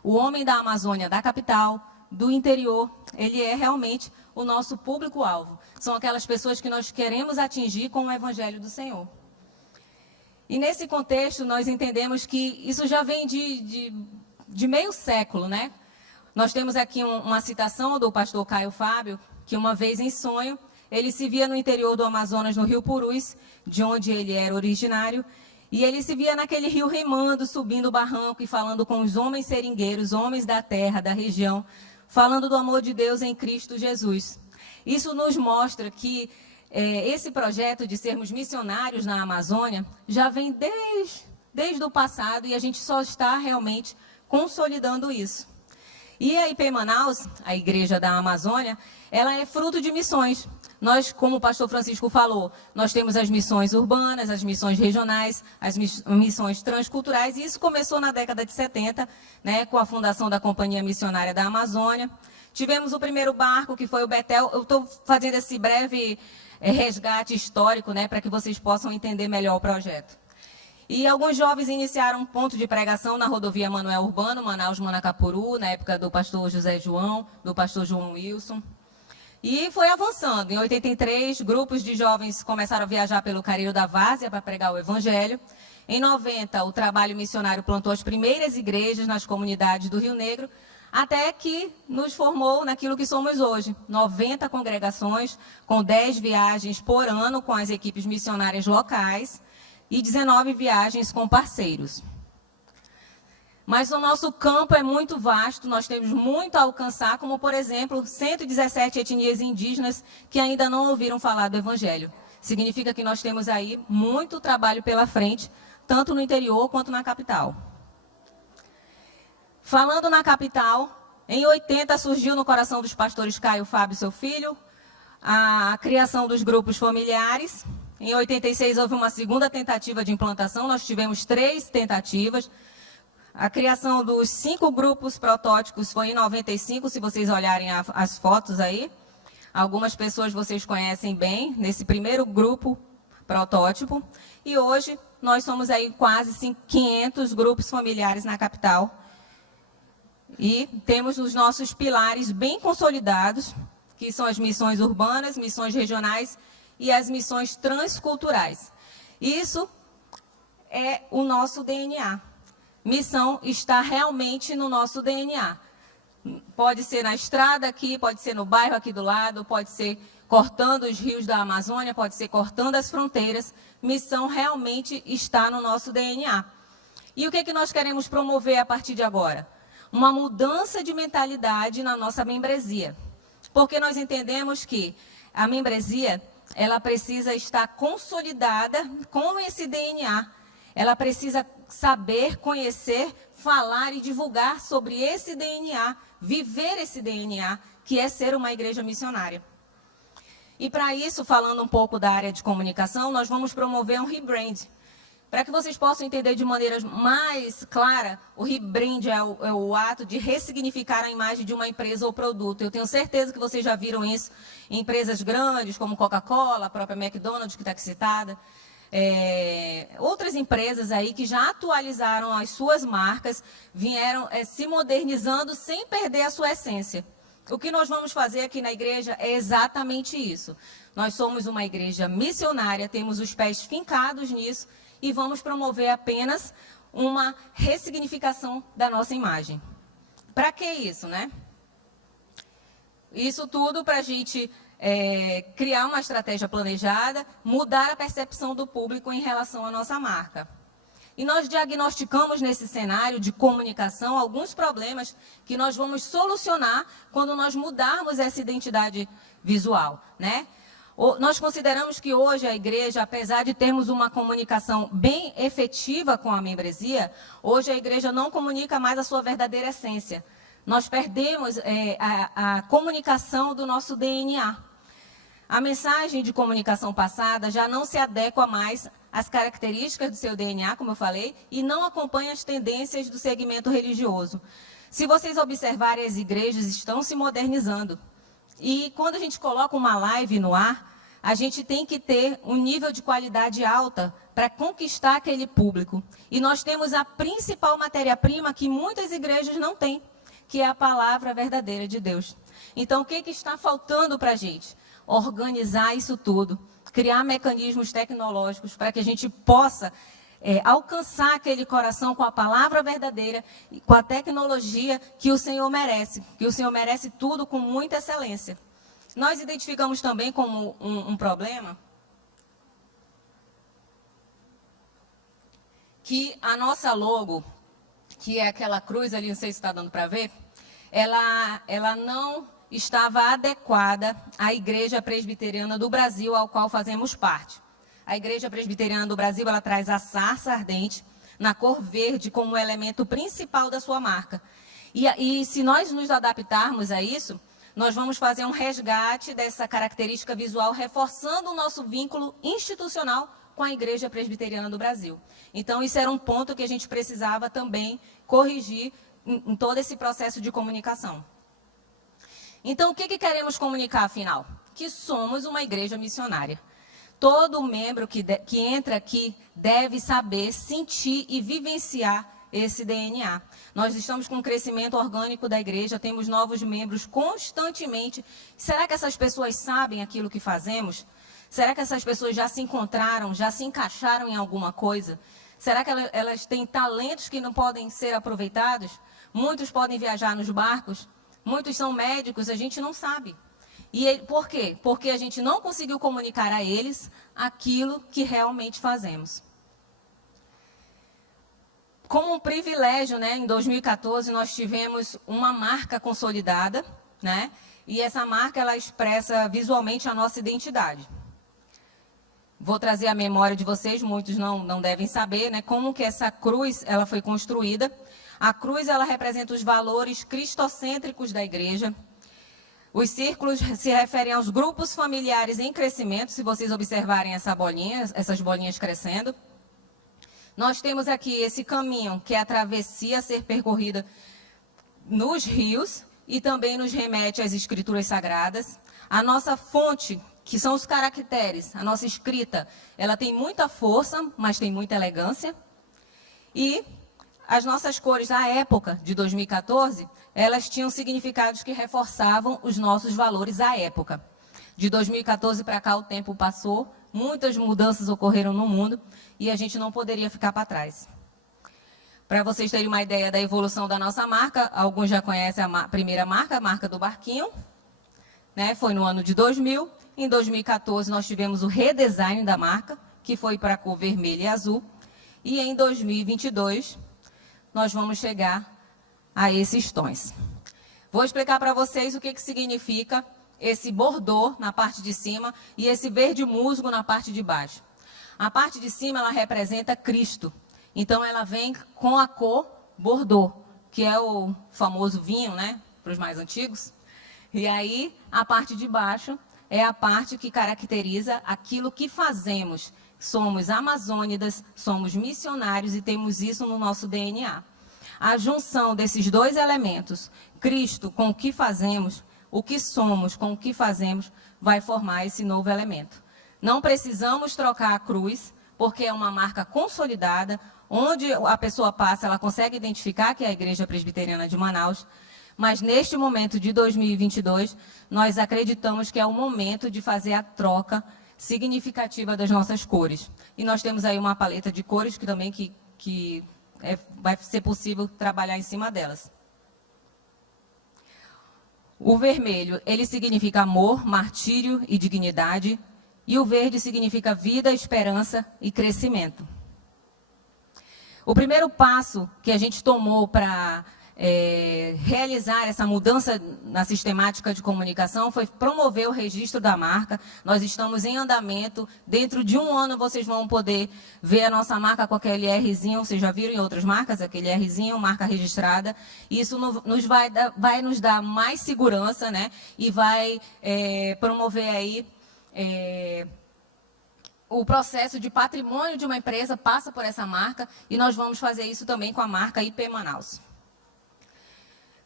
O homem da Amazônia, da capital, do interior, ele é realmente o nosso público-alvo. São aquelas pessoas que nós queremos atingir com o Evangelho do Senhor. E nesse contexto, nós entendemos que isso já vem de meio século, né? Nós temos aqui uma citação do pastor Caio Fábio, que uma vez em sonho, ele se via no interior do Amazonas, no rio Purus, de onde ele era originário, e ele se via naquele rio remando, subindo o barranco e falando com os homens seringueiros, homens da terra, da região, falando do amor de Deus em Cristo Jesus. Isso nos mostra que esse projeto de sermos missionários na Amazônia já vem desde o passado e a gente só está realmente consolidando isso. E a IP Manaus, a Igreja da Amazônia, ela é fruto de missões. Nós, como o pastor Francisco falou, nós temos as missões urbanas, as missões regionais, as missões transculturais, e isso começou na década de 70, né, com a fundação da Companhia Missionária da Amazônia. Tivemos o primeiro barco, que foi o Betel. Eu estou fazendo esse breve resgate histórico, né, para que vocês possam entender melhor o projeto. E alguns jovens iniciaram um ponto de pregação na rodovia Manoel Urbano, Manaus-Manacapuru, na época do pastor José João, do pastor João Wilson. E foi avançando. Em 83, grupos de jovens começaram a viajar pelo Careiro da Várzea para pregar o Evangelho. Em 90, o trabalho missionário plantou as primeiras igrejas nas comunidades do Rio Negro, até que nos formou naquilo que somos hoje. 90 congregações, com 10 viagens por ano com as equipes missionárias locais, e 19 viagens com parceiros. Mas o nosso campo é muito vasto, nós temos muito a alcançar, como, por exemplo, 117 etnias indígenas que ainda não ouviram falar do Evangelho. Significa que nós temos aí muito trabalho pela frente, tanto no interior quanto na capital. Falando na capital, em 80 surgiu no coração dos pastores Caio Fábio, seu filho, a criação dos grupos familiares. Em 86 houve uma segunda tentativa de implantação, nós tivemos 3 tentativas. A criação dos 5 grupos protótipos foi em 95, se vocês olharem as fotos aí. Algumas pessoas vocês conhecem bem, nesse primeiro grupo protótipo. E hoje nós somos aí quase 500 grupos familiares na capital. E temos os nossos pilares bem consolidados, que são as missões urbanas, missões regionais e as missões transculturais. Isso é o nosso DNA. Missão está realmente no nosso DNA. Pode ser na estrada aqui, pode ser no bairro aqui do lado, pode ser cortando os rios da Amazônia, pode ser cortando as fronteiras. Missão realmente está no nosso DNA. E o que é que nós queremos promover a partir de agora? Uma mudança de mentalidade na nossa membresia. Porque nós entendemos que a membresia, ela precisa estar consolidada com esse DNA. Ela precisa saber, conhecer, falar e divulgar sobre esse DNA, viver esse DNA, que é ser uma igreja missionária. E para isso, falando um pouco da área de comunicação, nós vamos promover um rebrand. Para que vocês possam entender de maneira mais clara, o rebrand é o ato de ressignificar a imagem de uma empresa ou produto. Eu tenho certeza que vocês já viram isso em empresas grandes, como Coca-Cola, a própria McDonald's, que está aqui citada. Outras empresas aí que já atualizaram as suas marcas, vieram se modernizando sem perder a sua essência. O que nós vamos fazer aqui na igreja é exatamente isso. Nós somos uma igreja missionária, temos os pés fincados nisso e vamos promover apenas uma ressignificação da nossa imagem. Para que isso, né? Isso tudo para a gente criar uma estratégia planejada, mudar a percepção do público em relação à nossa marca. E nós diagnosticamos nesse cenário de comunicação alguns problemas que nós vamos solucionar quando nós mudarmos essa identidade visual, né? Nós consideramos que hoje a igreja, apesar de termos uma comunicação bem efetiva com a membresia, hoje a igreja não comunica mais a sua verdadeira essência. Nós perdemos a comunicação do nosso DNA. A mensagem de comunicação passada já não se adequa mais às características do seu DNA, como eu falei, e não acompanha as tendências do segmento religioso. Se vocês observarem, as igrejas estão se modernizando. E quando a gente coloca uma live no ar, a gente tem que ter um nível de qualidade alta para conquistar aquele público. E nós temos a principal matéria-prima que muitas igrejas não têm, que é a palavra verdadeira de Deus. Então, o que está faltando para a gente? Organizar isso tudo, criar mecanismos tecnológicos para que a gente possa alcançar aquele coração com a palavra verdadeira, com a tecnologia que o Senhor merece tudo com muita excelência. Nós identificamos também como um problema que a nossa logo, que é aquela cruz ali, não sei se está dando para ver, ela não estava adequada à Igreja Presbiteriana do Brasil, ao qual fazemos parte. A Igreja Presbiteriana do Brasil, ela traz a sarça ardente na cor verde como elemento principal da sua marca. E se nós nos adaptarmos a isso, nós vamos fazer um resgate dessa característica visual, reforçando o nosso vínculo institucional com a Igreja Presbiteriana do Brasil. Então, isso era um ponto que a gente precisava também corrigir em todo esse processo de comunicação. Então, o que queremos comunicar, afinal? Que somos uma igreja missionária. Todo membro que entra aqui deve saber, sentir e vivenciar esse DNA. Nós estamos com um crescimento orgânico da igreja, temos novos membros constantemente. Será que essas pessoas sabem aquilo que fazemos? Será que essas pessoas já se encontraram, já se encaixaram em alguma coisa? Será que elas têm talentos que não podem ser aproveitados? Muitos podem viajar nos barcos. Muitos são médicos, a gente não sabe. E por quê? Porque a gente não conseguiu comunicar a eles aquilo que realmente fazemos. Como um privilégio, né, em 2014, nós tivemos uma marca consolidada, né, e essa marca ela expressa visualmente a nossa identidade. Vou trazer a memória de vocês, muitos não devem saber, né, como que essa cruz ela foi construída. A cruz, ela representa os valores cristocêntricos da igreja. Os círculos se referem aos grupos familiares em crescimento, se vocês observarem essas bolinhas crescendo. Nós temos aqui esse caminho, que é a travessia a ser percorrida nos rios e também nos remete às escrituras sagradas. A nossa fonte, que são os caracteres, a nossa escrita, ela tem muita força, mas tem muita elegância. E as nossas cores da época, de 2014, elas tinham significados que reforçavam os nossos valores à época. De 2014 para cá, o tempo passou, muitas mudanças ocorreram no mundo e a gente não poderia ficar para trás. Para vocês terem uma ideia da evolução da nossa marca, alguns já conhecem a primeira marca, a marca do barquinho, né? Foi no ano de 2000. Em 2014, nós tivemos o redesign da marca, que foi para a cor vermelha e azul. E em 2022... nós vamos chegar a esses tons. Vou explicar para vocês o que significa esse bordô na parte de cima e esse verde musgo na parte de baixo. A parte de cima, ela representa Cristo. Então, ela vem com a cor bordô, que é o famoso vinho, né, para os mais antigos. E aí, a parte de baixo é a parte que caracteriza aquilo que fazemos. Somos amazônidas, somos missionários e temos isso no nosso DNA. A junção desses dois elementos, Cristo com o que fazemos, o que somos com o que fazemos, vai formar esse novo elemento. Não precisamos trocar a cruz, porque é uma marca consolidada, onde a pessoa passa, ela consegue identificar que é a Igreja Presbiteriana de Manaus, mas neste momento de 2022, nós acreditamos que é o momento de fazer a troca significativa das nossas cores. E nós temos aí uma paleta de cores que também vai ser possível trabalhar em cima delas. O vermelho, ele significa amor, martírio e dignidade, e o verde significa vida, esperança e crescimento. O primeiro passo que a gente tomou para realizar essa mudança na sistemática de comunicação foi promover o registro da marca. Nós estamos em andamento. Dentro de um ano, vocês vão poder ver a nossa marca com aquele Rzinho. Vocês já viram em outras marcas, aquele Rzinho, marca registrada. Isso vai nos dar mais segurança, né? E vai promover aí... o processo de patrimônio de uma empresa passa por essa marca e nós vamos fazer isso também com a marca IP Manaus.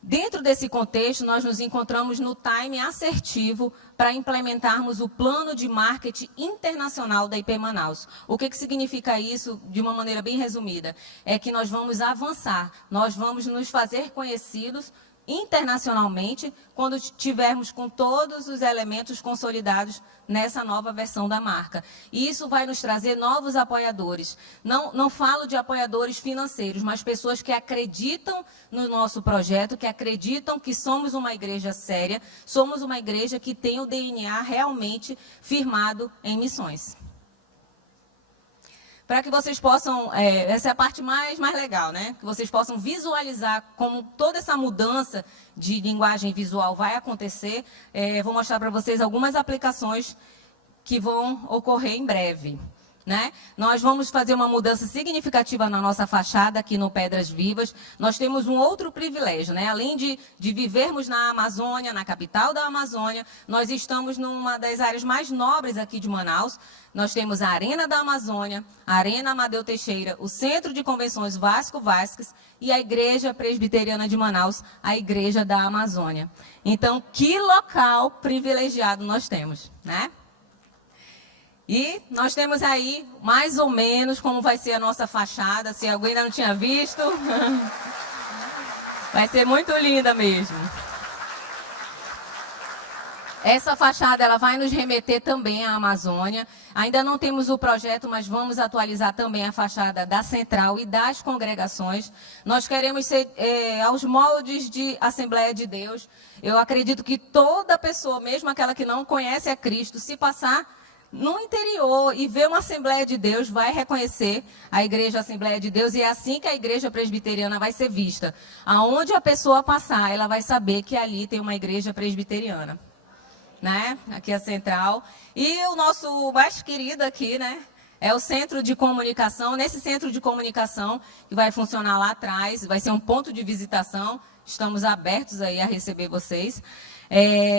Dentro desse contexto, nós nos encontramos no time assertivo para implementarmos o plano de marketing internacional da IP Manaus. O que significa isso, de uma maneira bem resumida? É que nós vamos avançar, nós vamos nos fazer conhecidos internacionalmente quando tivermos com todos os elementos consolidados nessa nova versão da marca. E isso vai nos trazer novos apoiadores. Não falo de apoiadores financeiros, mas pessoas que acreditam no nosso projeto, que acreditam que somos uma igreja séria, somos uma igreja que tem o DNA realmente firmado em missões. Para que vocês possam, essa é a parte mais legal, né? Que vocês possam visualizar como toda essa mudança de linguagem visual vai acontecer. Vou mostrar para vocês algumas aplicações que vão ocorrer em breve. Né? Nós vamos fazer uma mudança significativa na nossa fachada aqui no Pedras Vivas. Nós temos um outro privilégio, né? Além de vivermos na Amazônia, na capital da Amazônia, nós estamos numa das áreas mais nobres aqui de Manaus. Nós temos a Arena da Amazônia, a Arena Amadeu Teixeira, o Centro de Convenções Vasco Vasques e a Igreja Presbiteriana de Manaus, a Igreja da Amazônia. Então, que local privilegiado nós temos, né? E nós temos aí, mais ou menos, como vai ser a nossa fachada. Se alguém ainda não tinha visto, vai ser muito linda mesmo. Essa fachada ela vai nos remeter também à Amazônia. Ainda não temos o projeto, mas vamos atualizar também a fachada da Central e das congregações. Nós queremos ser aos moldes de Assembleia de Deus. Eu acredito que toda pessoa, mesmo aquela que não conhece a Cristo, se passar no interior e ver uma Assembleia de Deus, vai reconhecer a Igreja Assembleia de Deus, e é assim que a Igreja Presbiteriana vai ser vista. Aonde a pessoa passar, ela vai saber que ali tem uma Igreja Presbiteriana, né? Aqui é a Central. E o nosso mais querido aqui, né? É o Centro de Comunicação. Nesse Centro de Comunicação, que vai funcionar lá atrás, vai ser um ponto de visitação. Estamos abertos aí a receber vocês.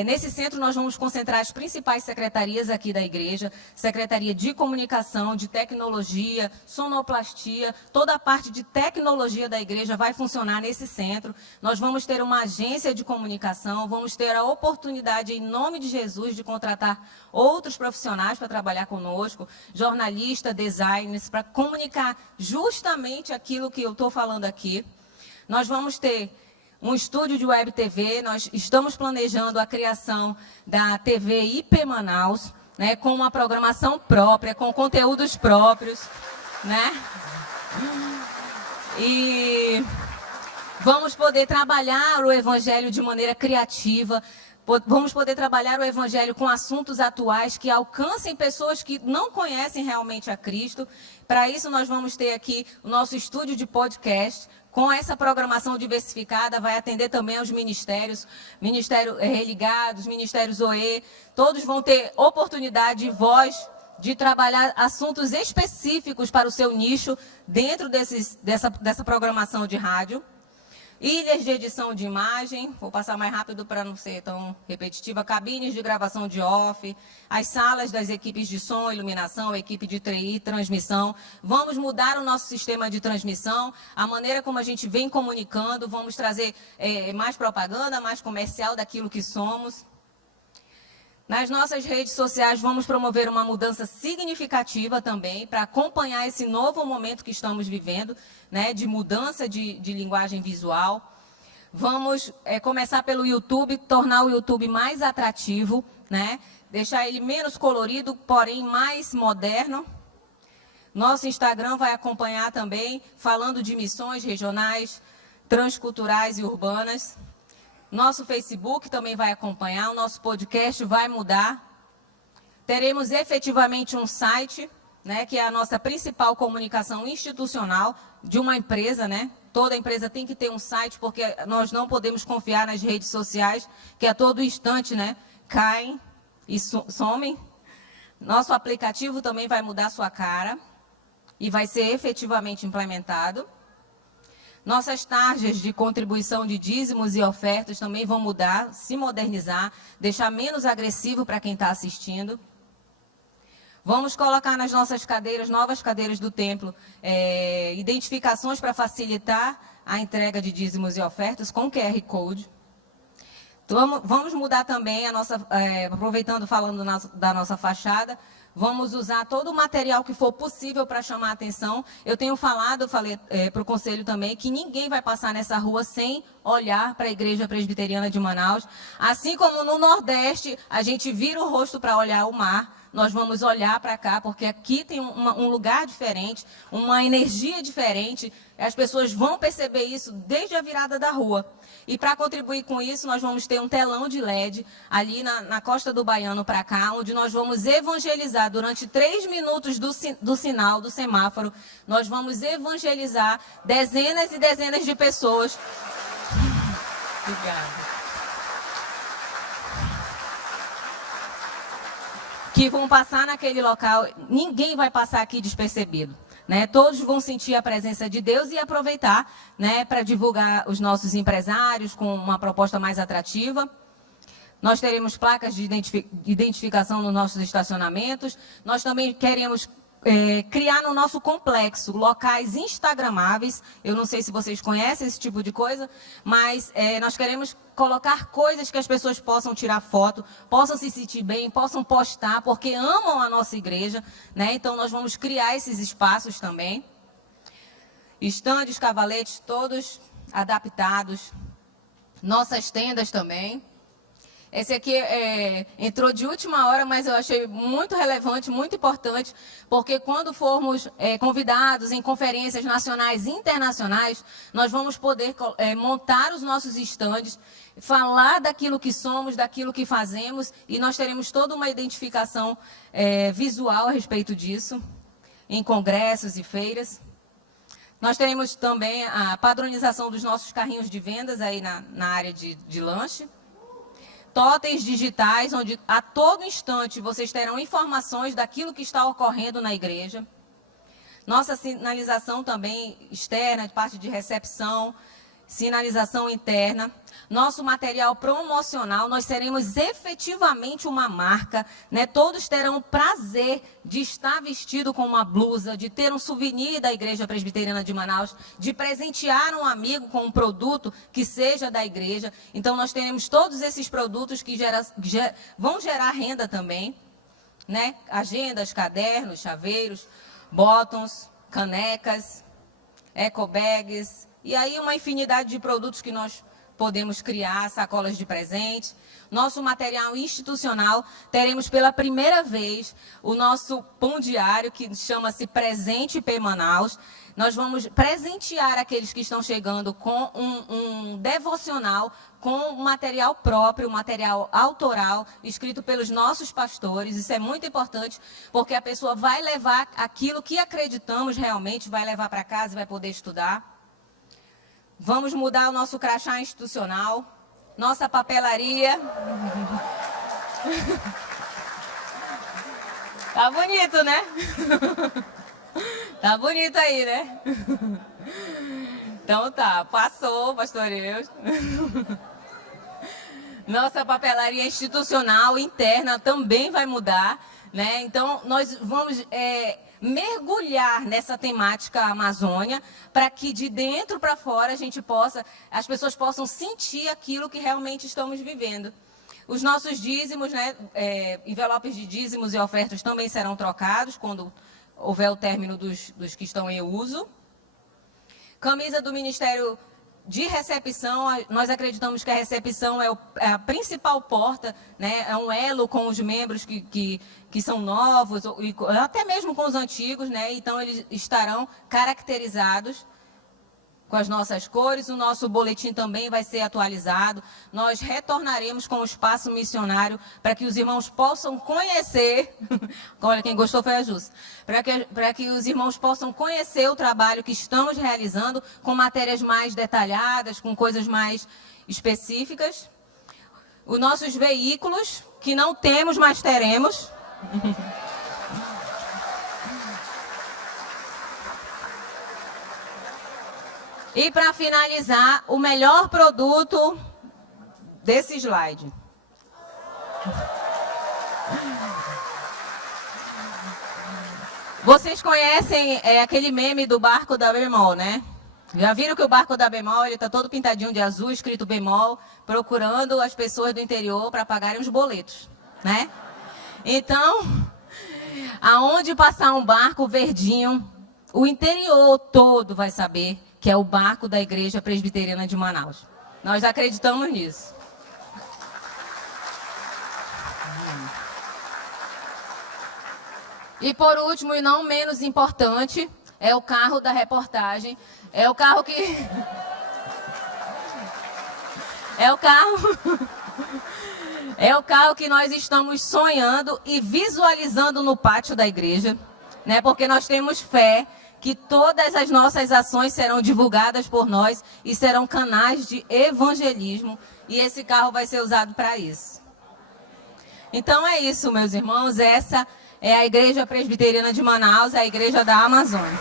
Nesse centro, nós vamos concentrar as principais secretarias aqui da igreja, Secretaria de Comunicação, de Tecnologia, Sonoplastia, toda a parte de tecnologia da igreja vai funcionar nesse centro. Nós vamos ter uma agência de comunicação, vamos ter a oportunidade, em nome de Jesus, de contratar outros profissionais para trabalhar conosco, jornalistas, designers, para comunicar justamente aquilo que eu estou falando aqui. Nós vamos ter um estúdio de web TV, nós estamos planejando a criação da TV IP Manaus, né, com uma programação própria, com conteúdos próprios, né? E vamos poder trabalhar o evangelho de maneira criativa, vamos poder trabalhar o evangelho com assuntos atuais que alcancem pessoas que não conhecem realmente a Cristo. Para isso, nós vamos ter aqui o nosso estúdio de podcast. Com essa programação diversificada, vai atender também aos ministérios, Ministério Religados, Ministério Zoe, todos vão ter oportunidade e voz de trabalhar assuntos específicos para o seu nicho dentro dessa programação de rádio. Ilhas de edição de imagem, vou passar mais rápido para não ser tão repetitiva, cabines de gravação de off, as salas das equipes de som, iluminação, equipe de TI, transmissão. Vamos mudar o nosso sistema de transmissão, a maneira como a gente vem comunicando, vamos trazer mais propaganda, mais comercial daquilo que somos. Nas nossas redes sociais, vamos promover uma mudança significativa também para acompanhar esse novo momento que estamos vivendo, né, de mudança de linguagem visual. Vamos começar pelo YouTube, tornar o YouTube mais atrativo, né? Deixar ele menos colorido, porém mais moderno. Nosso Instagram vai acompanhar também, falando de missões regionais, transculturais e urbanas. Nosso Facebook também vai acompanhar, o nosso podcast vai mudar. Teremos efetivamente um site, né, que é a nossa principal comunicação institucional de uma empresa, né? Toda empresa tem que ter um site, porque nós não podemos confiar nas redes sociais, que a todo instante, né, caem e somem. Nosso aplicativo também vai mudar sua cara e vai ser efetivamente implementado. Nossas taxas de contribuição de dízimos e ofertas também vão mudar, se modernizar, deixar menos agressivo para quem está assistindo. Vamos colocar nas nossas cadeiras, novas cadeiras do templo, identificações para facilitar a entrega de dízimos e ofertas com QR Code. Vamos mudar também, aproveitando, falando da nossa fachada, vamos usar todo o material que for possível para chamar a atenção. Eu tenho falei para o Conselho também, que ninguém vai passar nessa rua sem olhar para a Igreja Presbiteriana de Manaus. Assim como no Nordeste, a gente vira o rosto para olhar o mar, nós vamos olhar para cá, porque aqui tem um lugar diferente, uma energia diferente. As pessoas vão perceber isso desde a virada da rua. E para contribuir com isso, nós vamos ter um telão de LED ali na Costa do Baiano para cá, onde nós vamos evangelizar durante 3 minutos do sinal, do semáforo. Nós vamos evangelizar dezenas e dezenas de pessoas. Obrigada. Que vão passar naquele local, ninguém vai passar aqui despercebido, né? Todos vão sentir a presença de Deus e aproveitar, né, para divulgar os nossos empresários com uma proposta mais atrativa. Nós teremos placas de identificação nos nossos estacionamentos. Nós também queremos criar no nosso complexo locais instagramáveis. Eu não sei se vocês conhecem esse tipo de coisa, mas nós queremos colocar coisas que as pessoas possam tirar foto, possam se sentir bem, possam postar, porque amam a nossa igreja, né? Então, nós vamos criar esses espaços também. Estandes, cavaletes, todos adaptados. Nossas tendas também. Esse aqui entrou de última hora, mas eu achei muito relevante, muito importante, porque quando formos convidados em conferências nacionais e internacionais, nós vamos poder montar os nossos estandes, falar daquilo que somos, daquilo que fazemos, e nós teremos toda uma identificação visual a respeito disso, em congressos e feiras. Nós teremos também a padronização dos nossos carrinhos de vendas aí na área de lanche. Totens digitais, onde a todo instante vocês terão informações daquilo que está ocorrendo na igreja. Nossa sinalização também externa, de parte de recepção, sinalização interna. Nosso material promocional, nós seremos efetivamente uma marca, né? Todos terão o prazer de estar vestido com uma blusa, de ter um souvenir da Igreja Presbiteriana de Manaus, de presentear um amigo com um produto que seja da igreja. Então, nós teremos todos esses produtos que vão gerar renda também, né? Agendas, cadernos, chaveiros, bottoms, canecas, eco bags, e aí uma infinidade de produtos que nós podemos criar, sacolas de presente. Nosso material institucional, teremos pela primeira vez o nosso pão diário, que chama-se Presente IP Manaus. Nós vamos presentear aqueles que estão chegando com um devocional, com um material próprio, um material autoral, escrito pelos nossos pastores. Isso é muito importante, porque a pessoa vai levar aquilo que acreditamos realmente, vai levar para casa e vai poder estudar. Vamos mudar o nosso crachá institucional, nossa papelaria. Tá bonito, né? Tá bonito aí, né? Então tá, passou, pastor Eus. Nossa papelaria institucional interna também vai mudar, né? Então, nós vamos mergulhar nessa temática Amazônia, para que de dentro para fora as pessoas possam sentir aquilo que realmente estamos vivendo. Os nossos dízimos, né, envelopes de dízimos e ofertas também serão trocados quando houver o término dos que estão em uso. Camisa do Ministério de recepção, nós acreditamos que a recepção é a principal porta, né? É um elo com os membros que são novos, e até mesmo com os antigos, né? Então, eles estarão caracterizados com as nossas cores. O nosso boletim também vai ser atualizado. Nós retornaremos com o espaço missionário para que os irmãos possam conhecer, olha, quem gostou foi a Jússia, para que os irmãos possam conhecer o trabalho que estamos realizando com matérias mais detalhadas, com coisas mais específicas. Os nossos veículos, que não temos, mas teremos. E para finalizar, o melhor produto desse slide. Vocês conhecem aquele meme do barco da Bemol, né? Já viram que o barco da Bemol, ele está todo pintadinho de azul, escrito Bemol, procurando as pessoas do interior para pagarem os boletos, né? Então, aonde passar um barco verdinho, o interior todo vai saber que é o barco da Igreja Presbiteriana de Manaus. Nós acreditamos nisso. E por último, e não menos importante, é o carro da reportagem. É o carro que... É o carro que nós estamos sonhando e visualizando no pátio da igreja, né? Porque nós temos fé que todas as nossas ações serão divulgadas por nós e serão canais de evangelismo, e esse carro vai ser usado para isso. Então é isso, meus irmãos, essa é a Igreja Presbiteriana de Manaus, a Igreja da Amazônia.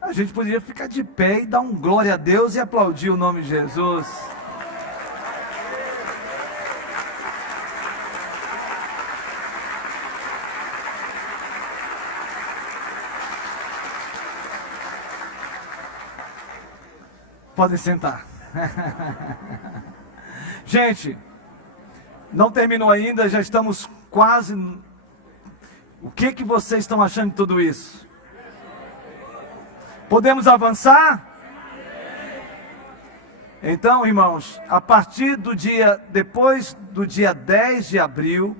A gente podia ficar de pé e dar um glória a Deus e aplaudir o nome de Jesus. Podem sentar. Gente, não terminou ainda, já estamos quase... O que vocês estão achando de tudo isso? Podemos avançar? Então, irmãos, a partir do depois do dia 10 de abril,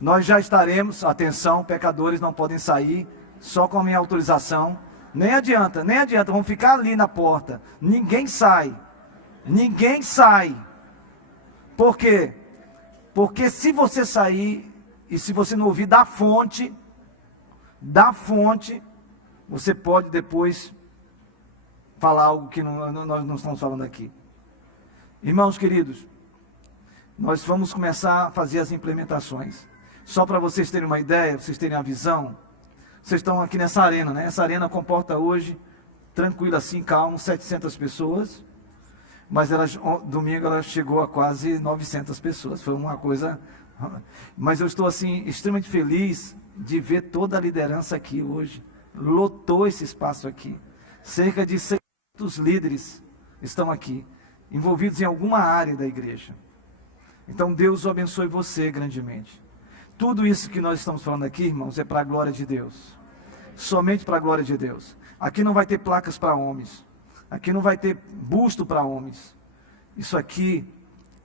nós já estaremos, atenção, pecadores não podem sair, só com a minha autorização. Nem adianta, vamos ficar ali na porta. Ninguém sai. Por quê? Porque se você sair, e se você não ouvir da fonte, você pode depois falar algo que nós não estamos falando aqui. Irmãos queridos, nós vamos começar a fazer as implementações. Só para vocês terem uma ideia, vocês terem a visão. Vocês estão aqui nessa arena, né? Essa arena comporta hoje, tranquilo assim, calmo, 700 pessoas. Mas domingo ela chegou a quase 900 pessoas. Foi uma coisa... Mas eu estou assim, extremamente feliz de ver toda a liderança aqui hoje. Lotou esse espaço aqui. Cerca de 600 líderes estão aqui, envolvidos em alguma área da igreja. Então Deus abençoe você grandemente. Tudo isso que nós estamos falando aqui, irmãos, é para a glória de Deus. Somente para a glória de Deus. Aqui não vai ter placas para homens. Aqui não vai ter busto para homens. Isso aqui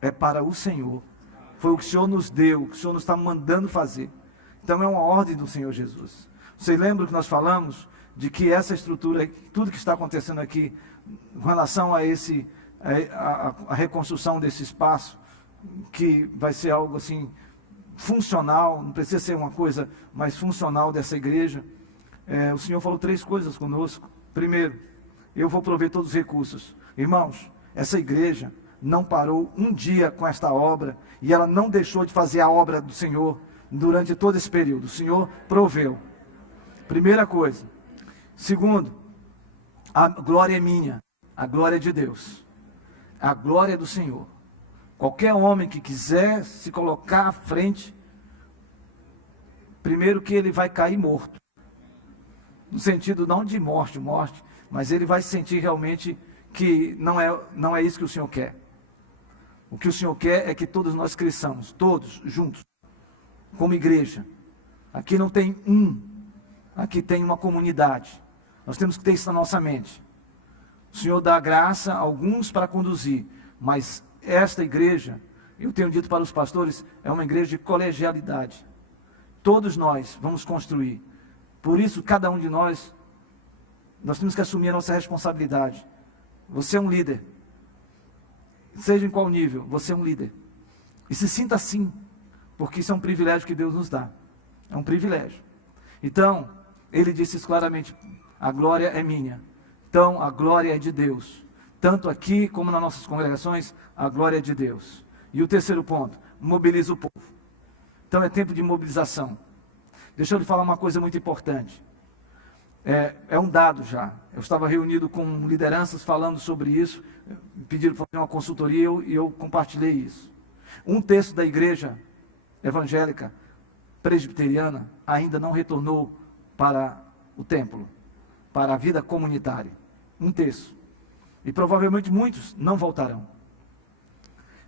é para o Senhor. Foi o que o Senhor nos deu, o que o Senhor nos está mandando fazer. Então é uma ordem do Senhor Jesus. Vocês lembram que nós falamos de que essa estrutura, tudo que está acontecendo aqui, com relação a a reconstrução desse espaço, que vai ser algo assim, funcional, não precisa ser uma coisa mais funcional dessa igreja. O Senhor falou 3 coisas conosco. Primeiro, eu vou prover todos os recursos. Irmãos, essa igreja não parou um dia com esta obra, e ela não deixou de fazer a obra do Senhor durante todo esse período. O Senhor proveu. Primeira coisa. Segundo, a glória é minha, a glória é de Deus, a glória é do Senhor. Qualquer homem que quiser se colocar à frente, primeiro que ele vai cair morto. No sentido não de morte, mas ele vai sentir realmente que não é isso que o Senhor quer. O que o Senhor quer é que todos nós cresçamos, todos juntos, como igreja, Aqui não tem aqui tem uma comunidade. Nós temos que ter isso na nossa mente. O Senhor dá graça a alguns para conduzir, mas esta igreja, eu tenho dito para os pastores, é uma igreja de colegialidade. Todos nós vamos construir. Por isso, cada um de nós temos que assumir a nossa responsabilidade. Você é um líder. Seja em qual nível, você é um líder. E se sinta assim, porque isso é um privilégio que Deus nos dá. É um privilégio. Então, ele disse isso claramente, a glória é minha. Então, a glória é de Deus. Tanto aqui como nas nossas congregações, a glória é de Deus. E o terceiro ponto, mobiliza o povo. Então é tempo de mobilização. Deixa eu lhe falar uma coisa muito importante. É um dado já. Eu estava reunido com lideranças falando sobre isso, pediram para fazer uma consultoria e eu compartilhei isso. Um terço da igreja evangélica presbiteriana ainda não retornou para o templo, para a vida comunitária. Um terço. E provavelmente muitos não voltarão.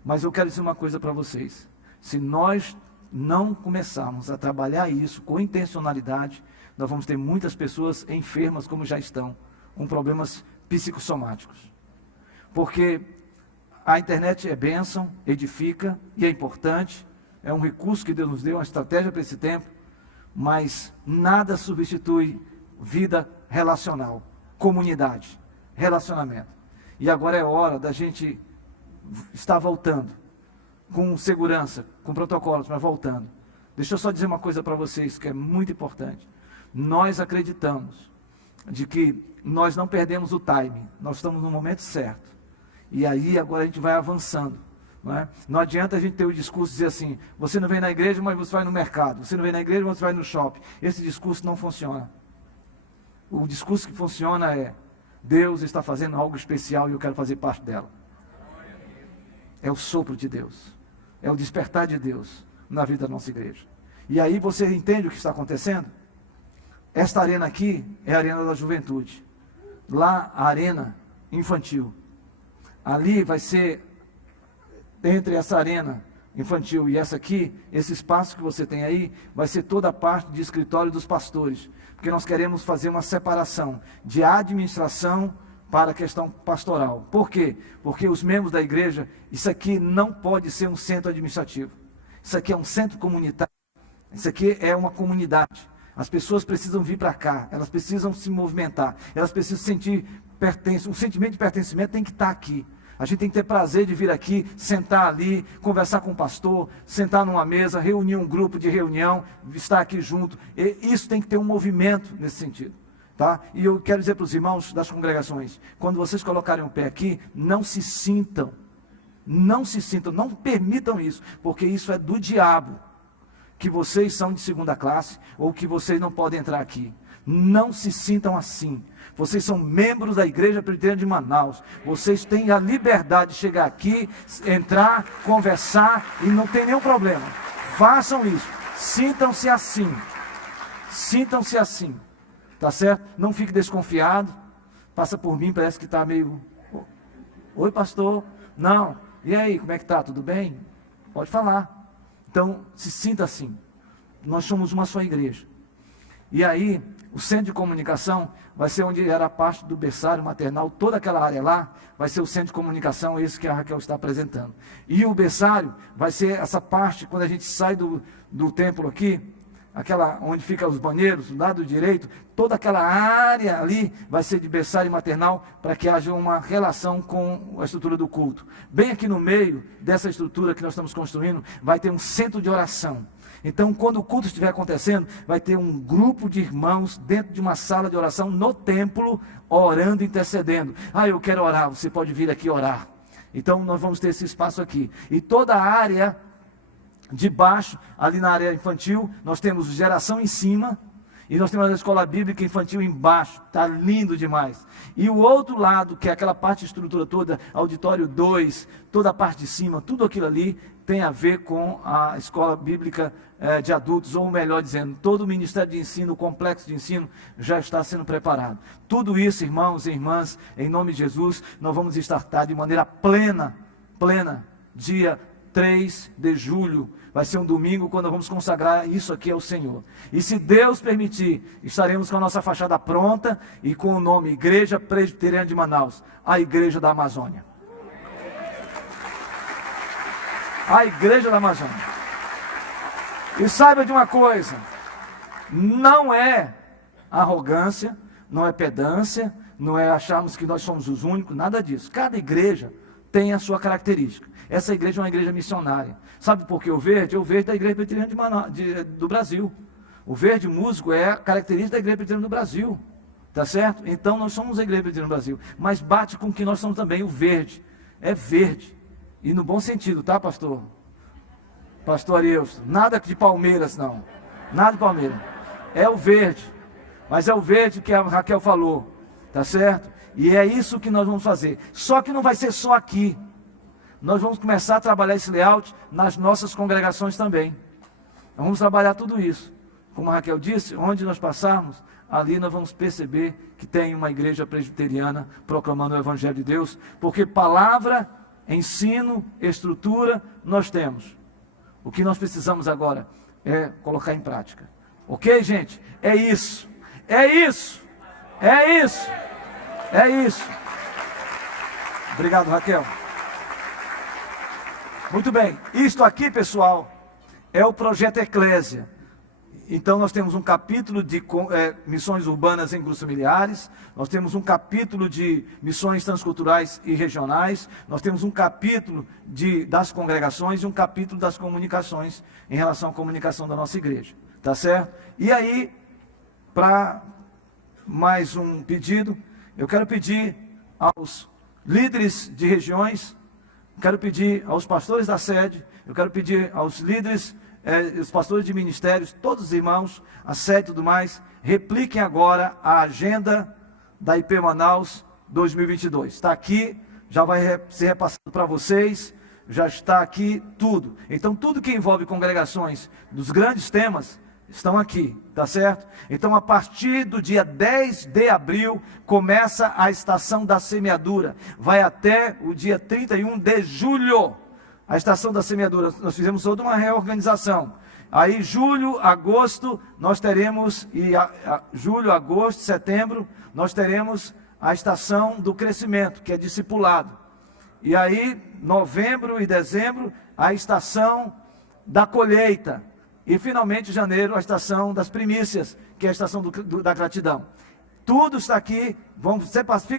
Mas eu quero dizer uma coisa para vocês. Se nós não começarmos a trabalhar isso com intencionalidade, nós vamos ter muitas pessoas enfermas, como já estão, com problemas psicossomáticos. Porque a internet é bênção, edifica e é importante, é um recurso que Deus nos deu, uma estratégia para esse tempo, mas nada substitui vida relacional, comunidade, relacionamento. E agora é hora da gente estar voltando, com segurança, com protocolos, mas voltando. Deixa eu só dizer uma coisa para vocês que é muito importante. Nós acreditamos de que nós não perdemos o time, nós estamos no momento certo. E aí agora a gente vai avançando. Não é? Não adianta a gente ter o discurso de dizer assim, você não vem na igreja, mas você vai no mercado. Você não vem na igreja, mas você vai no shopping. Esse discurso não funciona. O discurso que funciona é, Deus está fazendo algo especial e eu quero fazer parte dela. É o sopro de Deus. É o despertar de Deus na vida da nossa igreja. E aí você entende o que está acontecendo? Esta arena aqui é a arena da juventude. Lá, a arena infantil. Ali vai ser, entre essa arena infantil e essa aqui, esse espaço que você tem aí, vai ser toda a parte de escritório dos pastores. Porque nós queremos fazer uma separação de administração para a questão pastoral. Por quê? Porque os membros da igreja, isso aqui não pode ser um centro administrativo. Isso aqui é um centro comunitário. Isso aqui é uma comunidade. As pessoas precisam vir para cá, elas precisam se movimentar, elas precisam sentir pertença. O sentimento de pertencimento tem que estar aqui. A gente tem que ter prazer de vir aqui, sentar ali, conversar com o pastor, sentar numa mesa, reunir um grupo de reunião, estar aqui junto. E isso tem que ter um movimento nesse sentido. Tá? E eu quero dizer para os irmãos das congregações, quando vocês colocarem o pé aqui, não se sintam, não permitam isso, porque isso é do diabo, que vocês são de segunda classe, ou que vocês não podem entrar aqui. Não se sintam assim. Vocês são membros da Igreja Presbiteriana de Manaus. Vocês têm a liberdade de chegar aqui, entrar, conversar, e não tem nenhum problema. Façam isso. Sintam-se assim. Sintam-se assim. Tá certo? Não fique desconfiado. Passa por mim, parece que está meio... Oi, pastor. Não. E aí, como é que está? Tudo bem? Pode falar. Então, se sinta assim. Nós somos uma só igreja. E aí, o centro de comunicação vai ser onde era a parte do berçário maternal, toda aquela área lá, vai ser o centro de comunicação, esse que a Raquel está apresentando. E o berçário vai ser essa parte, quando a gente sai do templo aqui, aquela onde ficam os banheiros, do lado direito, toda aquela área ali vai ser de berçário maternal, para que haja uma relação com a estrutura do culto. Bem aqui no meio dessa estrutura que nós estamos construindo, vai ter um centro de oração. Então, quando o culto estiver acontecendo, vai ter um grupo de irmãos dentro de uma sala de oração no templo, orando, intercedendo. Ah, eu quero orar, você pode vir aqui orar. Então, nós vamos ter esse espaço aqui. E toda a área de baixo, ali na área infantil, nós temos geração em cima, e nós temos a escola bíblica infantil embaixo, está lindo demais. E o outro lado, que é aquela parte de estrutura toda, auditório 2, toda a parte de cima, tudo aquilo ali tem a ver com a escola bíblica de adultos, ou melhor dizendo, todo o ministério de ensino, o complexo de ensino já está sendo preparado. Tudo isso, irmãos e irmãs, em nome de Jesus, nós vamos estartar de maneira plena, dia 3 de julho. Vai ser um domingo quando vamos consagrar isso aqui ao Senhor. E se Deus permitir, estaremos com a nossa fachada pronta e com o nome Igreja Presbiteriana de Manaus, a Igreja da Amazônia. A Igreja da Amazônia. E saiba de uma coisa, não é arrogância, não é pedância, não é acharmos que nós somos os únicos, nada disso. Cada igreja tem a sua característica. Essa igreja é uma igreja missionária. Sabe por que o verde? É o verde da Igreja Presbiteriana do Brasil. O verde músico é a característica da Igreja Presbiteriana do Brasil. Tá certo? Então nós somos a Igreja Presbiteriana do Brasil. Mas bate com o que nós somos também, o verde. É verde. E no bom sentido, tá, pastor? Pastor Arielson. Nada de Palmeiras, não. Nada de Palmeiras. É o verde. Mas é o verde que a Raquel falou. Tá certo? E é isso que nós vamos fazer. Só que não vai ser só aqui. Nós vamos começar a trabalhar esse layout nas nossas congregações também. Vamos trabalhar tudo isso. Como a Raquel disse, onde nós passarmos, ali nós vamos perceber que tem uma igreja presbiteriana proclamando o Evangelho de Deus, porque palavra, ensino, estrutura, nós temos. O que nós precisamos agora é colocar em prática. Ok, gente? É isso. É isso. É isso. É isso. Obrigado, Raquel. Muito bem, isto aqui, pessoal, é o projeto Eclésia. Então nós temos um capítulo de missões urbanas em grupos familiares, nós temos um capítulo de missões transculturais e regionais, nós temos um capítulo das congregações e um capítulo das comunicações em relação à comunicação da nossa igreja. Tá certo? E aí, para mais um pedido, eu quero pedir aos líderes de regiões, quero pedir aos pastores da sede, eu quero pedir aos líderes, os pastores de ministérios, todos os irmãos, a sede e tudo mais, repliquem agora a agenda da IP Manaus 2022. Está aqui, já vai ser repassado para vocês, já está aqui tudo. Então tudo que envolve congregações dos grandes temas, estão aqui, tá certo? Então a partir do dia 10 de abril, começa a estação da semeadura, vai até o dia 31 de julho, a estação da semeadura. Nós fizemos toda uma reorganização, aí julho, agosto, nós teremos, julho, agosto, setembro, nós teremos a estação do crescimento, que é discipulado, e aí novembro e dezembro, a estação da colheita, e finalmente em janeiro a estação das primícias, que é a estação da gratidão. Tudo está aqui,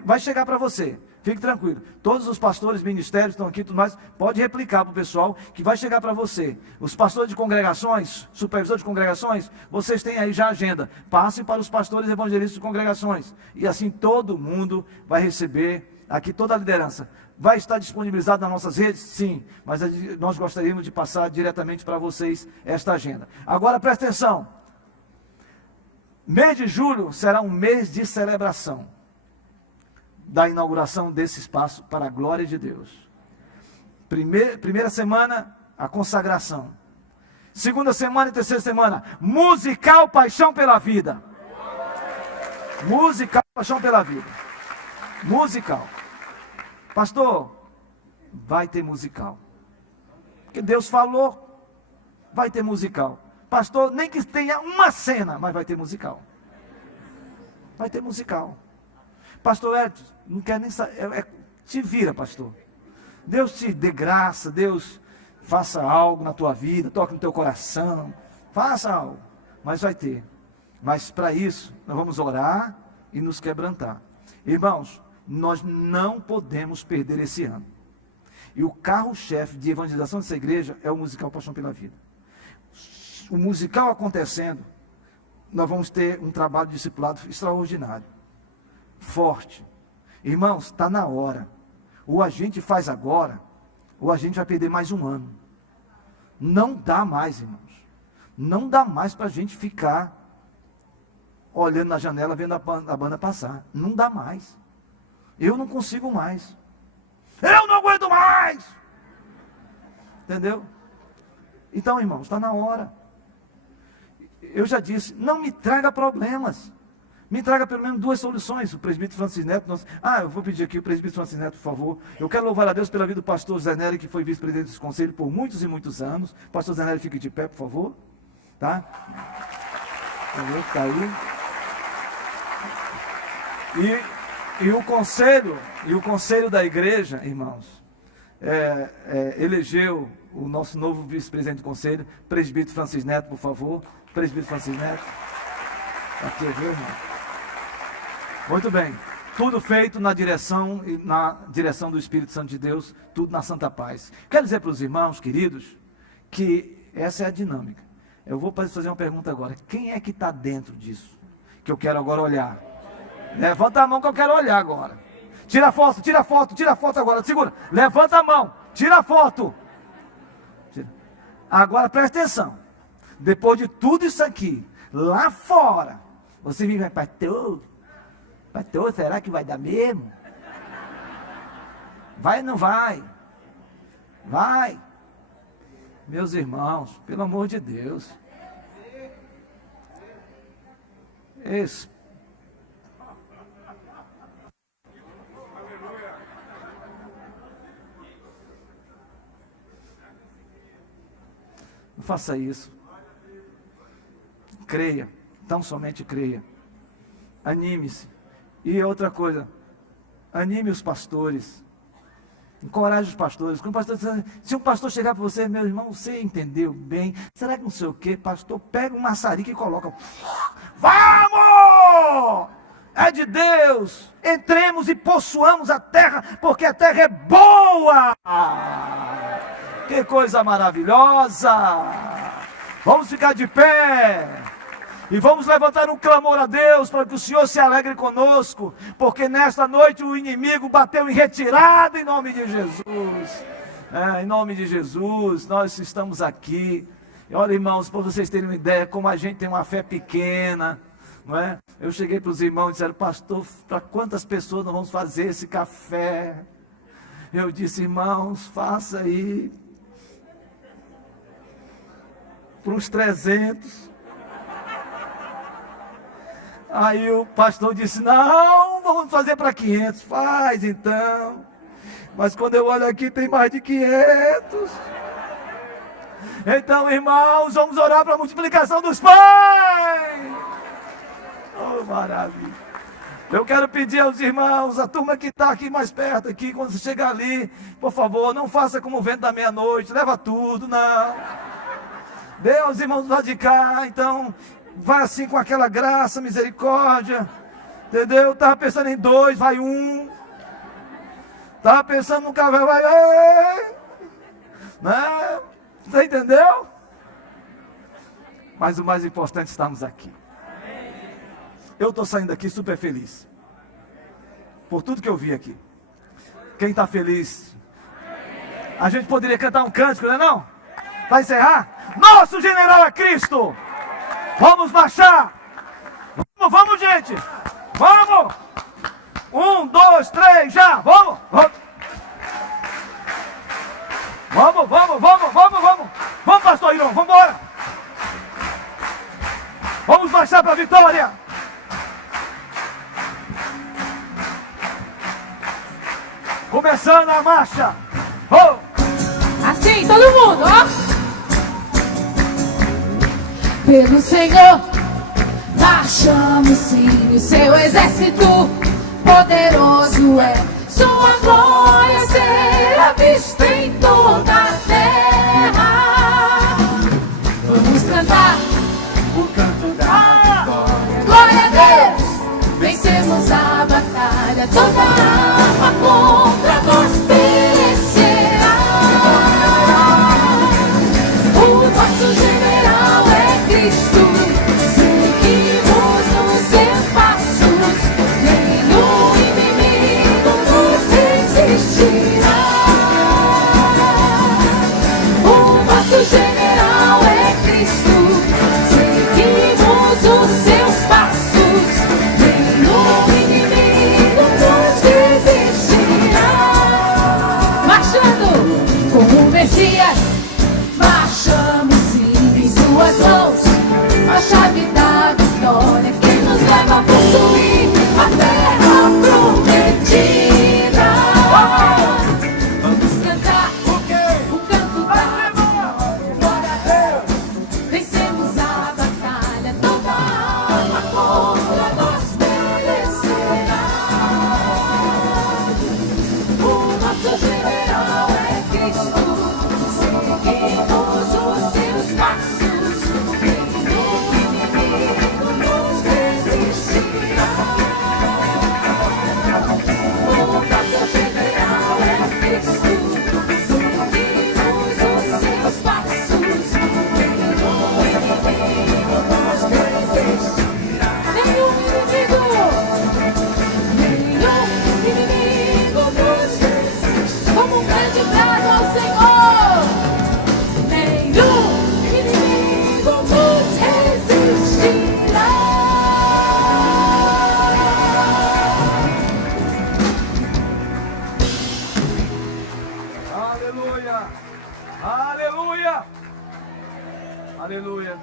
vai chegar para você, fique tranquilo. Todos os pastores, ministérios estão aqui, tudo mais, pode replicar para o pessoal, que vai chegar para você. Os pastores de congregações, supervisores de congregações, vocês têm aí já a agenda. Passem para os pastores evangelistas de congregações, e assim todo mundo vai receber aqui toda a liderança. Vai estar disponibilizado nas nossas redes? Sim, mas nós gostaríamos de passar diretamente para vocês esta agenda. Agora presta atenção, mês de julho será um mês de celebração da inauguração desse espaço para a glória de Deus. Primeira semana, a consagração. Segunda semana e terceira semana, musical Paixão pela Vida. Musical Paixão pela Vida. Musical. Pastor, vai ter musical. Porque Deus falou, vai ter musical. Pastor, nem que tenha uma cena, mas vai ter musical. Vai ter musical. Pastor Edson, não quer nem saber, te vira, pastor. Deus te dê graça, Deus faça algo na tua vida, toque no teu coração, faça algo, mas vai ter. Mas para isso, nós vamos orar e nos quebrantar. Irmãos, nós não podemos perder esse ano. E o carro-chefe de evangelização dessa igreja é o musical Paixão pela Vida. O musical acontecendo, nós vamos ter um trabalho de discipulado extraordinário, forte. Irmãos, está na hora. Ou a gente faz agora, ou a gente vai perder mais um ano. Não dá mais, irmãos. Não dá mais para a gente ficar olhando na janela, vendo a banda passar. Não dá mais. Eu não consigo mais. Eu não aguento mais. Entendeu? Então, irmãos, está na hora. Eu já disse, não me traga problemas. Me traga pelo menos 2 soluções. O presbítero Francis Neto. Eu vou pedir aqui o presbítero Francis Neto, por favor. Eu quero louvar a Deus pela vida do pastor Zé Nery, que foi vice-presidente desse conselho por muitos e muitos anos. Pastor Zé Nery, fique de pé, por favor. Tá? Está aí. E o conselho da igreja, irmãos, elegeu o nosso novo vice-presidente do conselho, presbítero Francis Neto, por favor. Presbítero Francis Neto. Aqui, viu, irmão? Muito bem. Tudo feito na direção do Espírito Santo de Deus, tudo na santa paz. Quero dizer para os irmãos, queridos, que essa é a dinâmica. Eu vou fazer uma pergunta agora. Quem é que está dentro disso? Que eu quero agora olhar. Levanta a mão que eu quero olhar agora. Tira a foto agora. Segura. Levanta a mão. Tira a foto. Agora presta atenção. Depois de tudo isso aqui, lá fora, você vive, pastor, será que vai dar mesmo? Vai ou não vai? Vai. Meus irmãos, pelo amor de Deus. Não faça isso. Creia, tão somente creia. Anime-se. E outra coisa, anime os pastores. Encoraje os pastores. Se um pastor chegar para você, meu irmão, você entendeu bem? Será que não sei o que? Pastor, pega um maçarico e coloca. Vamos! É de Deus. Entremos e possuamos a terra, porque a terra é boa. Que coisa maravilhosa. Vamos ficar de pé. E vamos levantar um clamor a Deus para que o Senhor se alegre conosco, porque nesta noite o inimigo bateu em retirada em nome de Jesus. Em nome de Jesus, nós estamos aqui. E olha, irmãos, para vocês terem uma ideia, como a gente tem uma fé pequena, não é? Eu cheguei para os irmãos e disseram, pastor, para quantas pessoas nós vamos fazer esse café? Eu disse, irmãos, faça aí para uns 300. Aí o pastor disse, não, vamos fazer para 500. Faz então. Mas quando eu olho aqui tem mais de 500. Então, irmãos, vamos orar para a multiplicação dos pães. Oh, maravilha. Eu quero pedir aos irmãos, a turma que está aqui mais perto, aqui, quando você chegar ali, por favor, não faça como o vento da meia-noite, leva tudo, não. Dê aos irmãos lá de cá, então... Vai assim com aquela graça, misericórdia. Entendeu? Estava pensando em 2, vai 1. Estava pensando no cavalo, vai... Né? Você entendeu? Mas o mais importante, estamos aqui. Eu estou saindo aqui super feliz. Por tudo que eu vi aqui. Quem está feliz? A gente poderia cantar um cântico, não é não? Para encerrar? Nosso general é Cristo! Vamos marchar! Vamos, gente! Vamos! 1, 2, 3, já! Vamos! Vamos, pastor Irão, vamos embora! Vamos marchar para a vitória! Começando a marcha! Assim, todo mundo, ó! Pelo Senhor, marchamos sim, o seu exército poderoso é. Sua glória será vista em toda a terra. Vamos cantar o canto da vitória. Glória a Deus, vencemos a batalha. Toda arma contra nós perecerá. O nosso general é Cristo, seguimos os seus passos, nenhum inimigo Aleluia. Aleluia. Aleluia.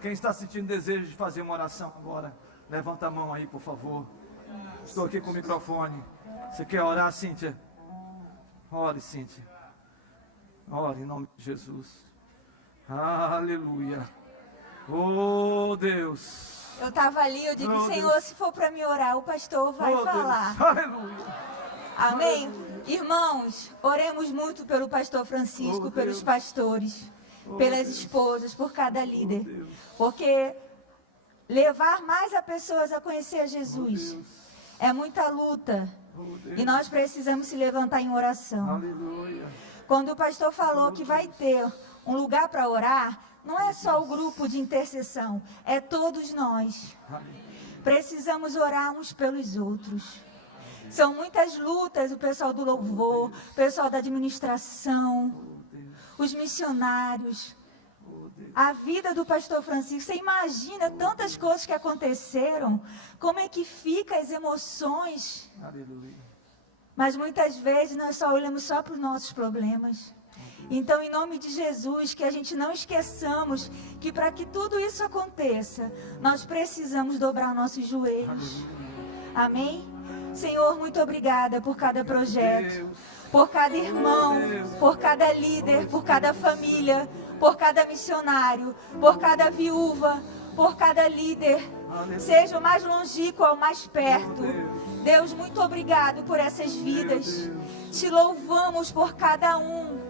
Quem está sentindo desejo de fazer uma oração agora, levanta a mão aí, por favor. Estou aqui com o microfone. Você quer orar, Cíntia? Ore, Cíntia. Ore em nome de Jesus. Aleluia. Oh, Deus. Eu estava ali, eu digo, Oh, Senhor, Deus. se for para me orar, o pastor vai Oh, falar. Deus. Aleluia. Amém? Irmãos, oremos muito pelo pastor Francisco, Oh, pelos Deus. pastores, Oh, pelas Deus. esposas, por cada líder. Deus. Porque levar mais a pessoas a conhecer a Jesus Deus. é muita luta. Oh, Deus. E nós precisamos se levantar em oração. Aleluia. Quando o pastor falou que vai ter um lugar para orar, não é só o grupo de intercessão, é todos nós. Precisamos orar uns pelos outros. São muitas lutas, o pessoal do louvor, o pessoal da administração, os missionários. A vida do pastor Francisco, você imagina tantas coisas que aconteceram, como é que fica as emoções, Aleluia. mas muitas vezes nós só olhamos só para os nossos problemas. Então, em nome de Jesus, que a gente não esqueçamos que para que tudo isso aconteça, nós precisamos dobrar nossos joelhos. Amém? Senhor, muito obrigada por cada projeto, por cada irmão, por cada líder, por cada família, por cada missionário, por cada viúva, por cada líder, seja o mais longínquo ou mais perto. Deus, muito obrigado por essas vidas. Te louvamos por cada um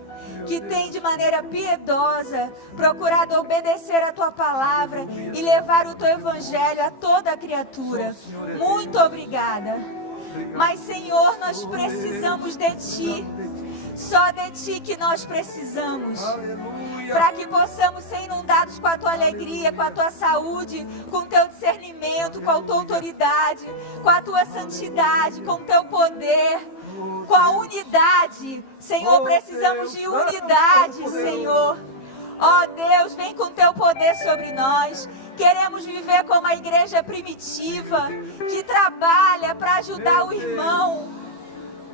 que tem de maneira piedosa procurado obedecer a tua palavra e levar o teu evangelho a toda a criatura. Muito obrigada. Mas, Senhor, nós precisamos de ti. Só de ti que nós precisamos. Para que possamos ser inundados com a tua alegria, com a tua saúde, com o teu discernimento, com a tua autoridade, com a tua santidade, com o teu poder, com a unidade. Senhor, precisamos de unidade, Senhor. Ó Deus, vem com teu poder sobre nós. Queremos viver como a igreja primitiva, que trabalha para ajudar o irmão,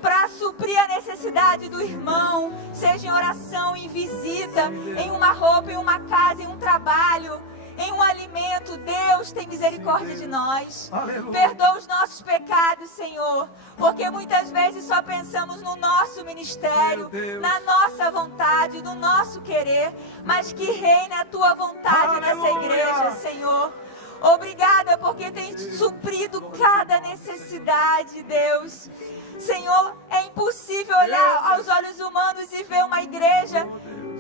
para suprir a necessidade do irmão, seja em oração, em visita, em uma roupa, em uma casa, em um trabalho, em um alimento. Deus, tem misericórdia de nós. Aleluia. Perdoa os nossos pecados, Senhor, porque muitas vezes só pensamos no nosso ministério, na nossa vontade, no nosso querer, mas que reine a tua vontade nessa Aleluia. igreja, Senhor. Obrigada porque tem suprido cada necessidade, Deus. Senhor, é impossível olhar aos olhos humanos e ver uma igreja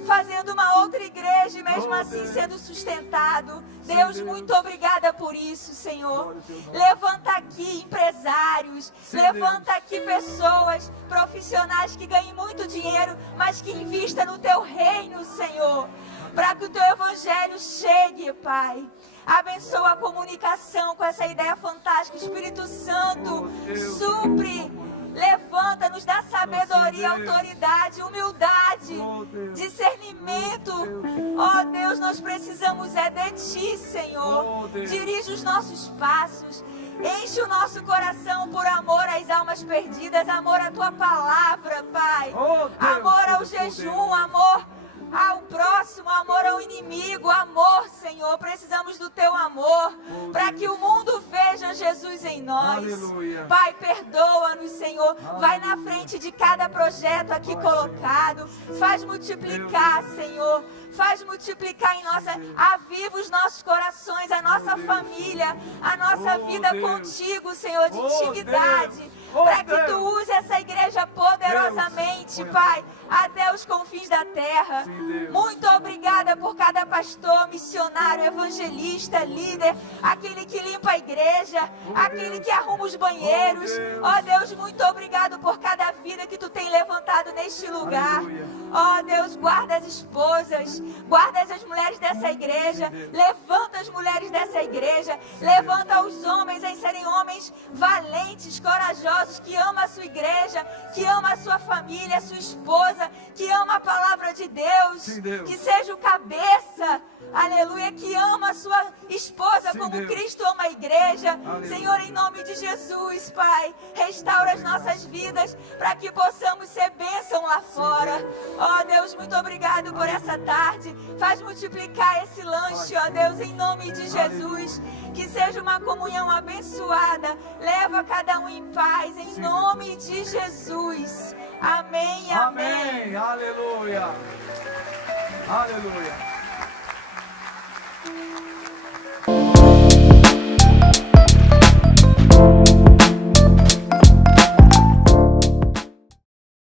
fazendo uma outra igreja e mesmo assim sendo sustentado. Deus, muito obrigada por isso, Senhor. Levanta aqui empresários, levanta aqui pessoas, profissionais que ganhem muito dinheiro, mas que invista no teu reino, Senhor, para que o teu evangelho chegue, Pai. Abençoa a comunicação com essa ideia fantástica. Espírito Santo, supre. Levanta, nos dá sabedoria, autoridade, humildade, discernimento. Ó Deus, nós precisamos de ti, Senhor. Dirige os nossos passos. Enche o nosso coração por amor às almas perdidas, amor à tua palavra, Pai. Amor ao jejum, amor ao próximo, amor ao inimigo, amor, Senhor. Precisamos do teu amor para que o mundo veja Jesus em nós. Aleluia. Pai, perdoa-nos, Senhor. Vai na frente de cada projeto aqui colocado. Faz multiplicar, Senhor. Faz multiplicar em nossa, aviva os nossos corações, a nossa família, a nossa vida contigo, Senhor, de intimidade. Para que tu use essa igreja poderosamente, Pai, até os confins da terra. Muito obrigada por cada pastor, missionário, evangelista, líder, aquele que limpa a igreja, aquele que arruma os banheiros. Ó Deus, muito obrigado por cada vida que tu tem levantado neste lugar. Ó Deus, guarda as esposas, guarda as mulheres dessa igreja, levanta as mulheres dessa igreja, levanta os homens em serem homens valentes, corajosos, que amam a sua igreja, que amam a sua família, a sua esposa, que ama a palavra de Deus, Sim, Deus. que seja o cabeça, aleluia, que ama a sua esposa Sim, como Deus. Cristo ama a igreja. Aleluia. Senhor, em nome de Jesus, Pai, restaura as nossas vidas para que possamos ser bênção lá fora. Ó Deus, muito obrigado por essa tarde. Faz multiplicar esse lanche, ó Deus, em nome de Jesus. Que seja uma comunhão abençoada. Leva cada um em paz, em nome de Jesus. Amém, amém. Amém. Aleluia. Aleluia.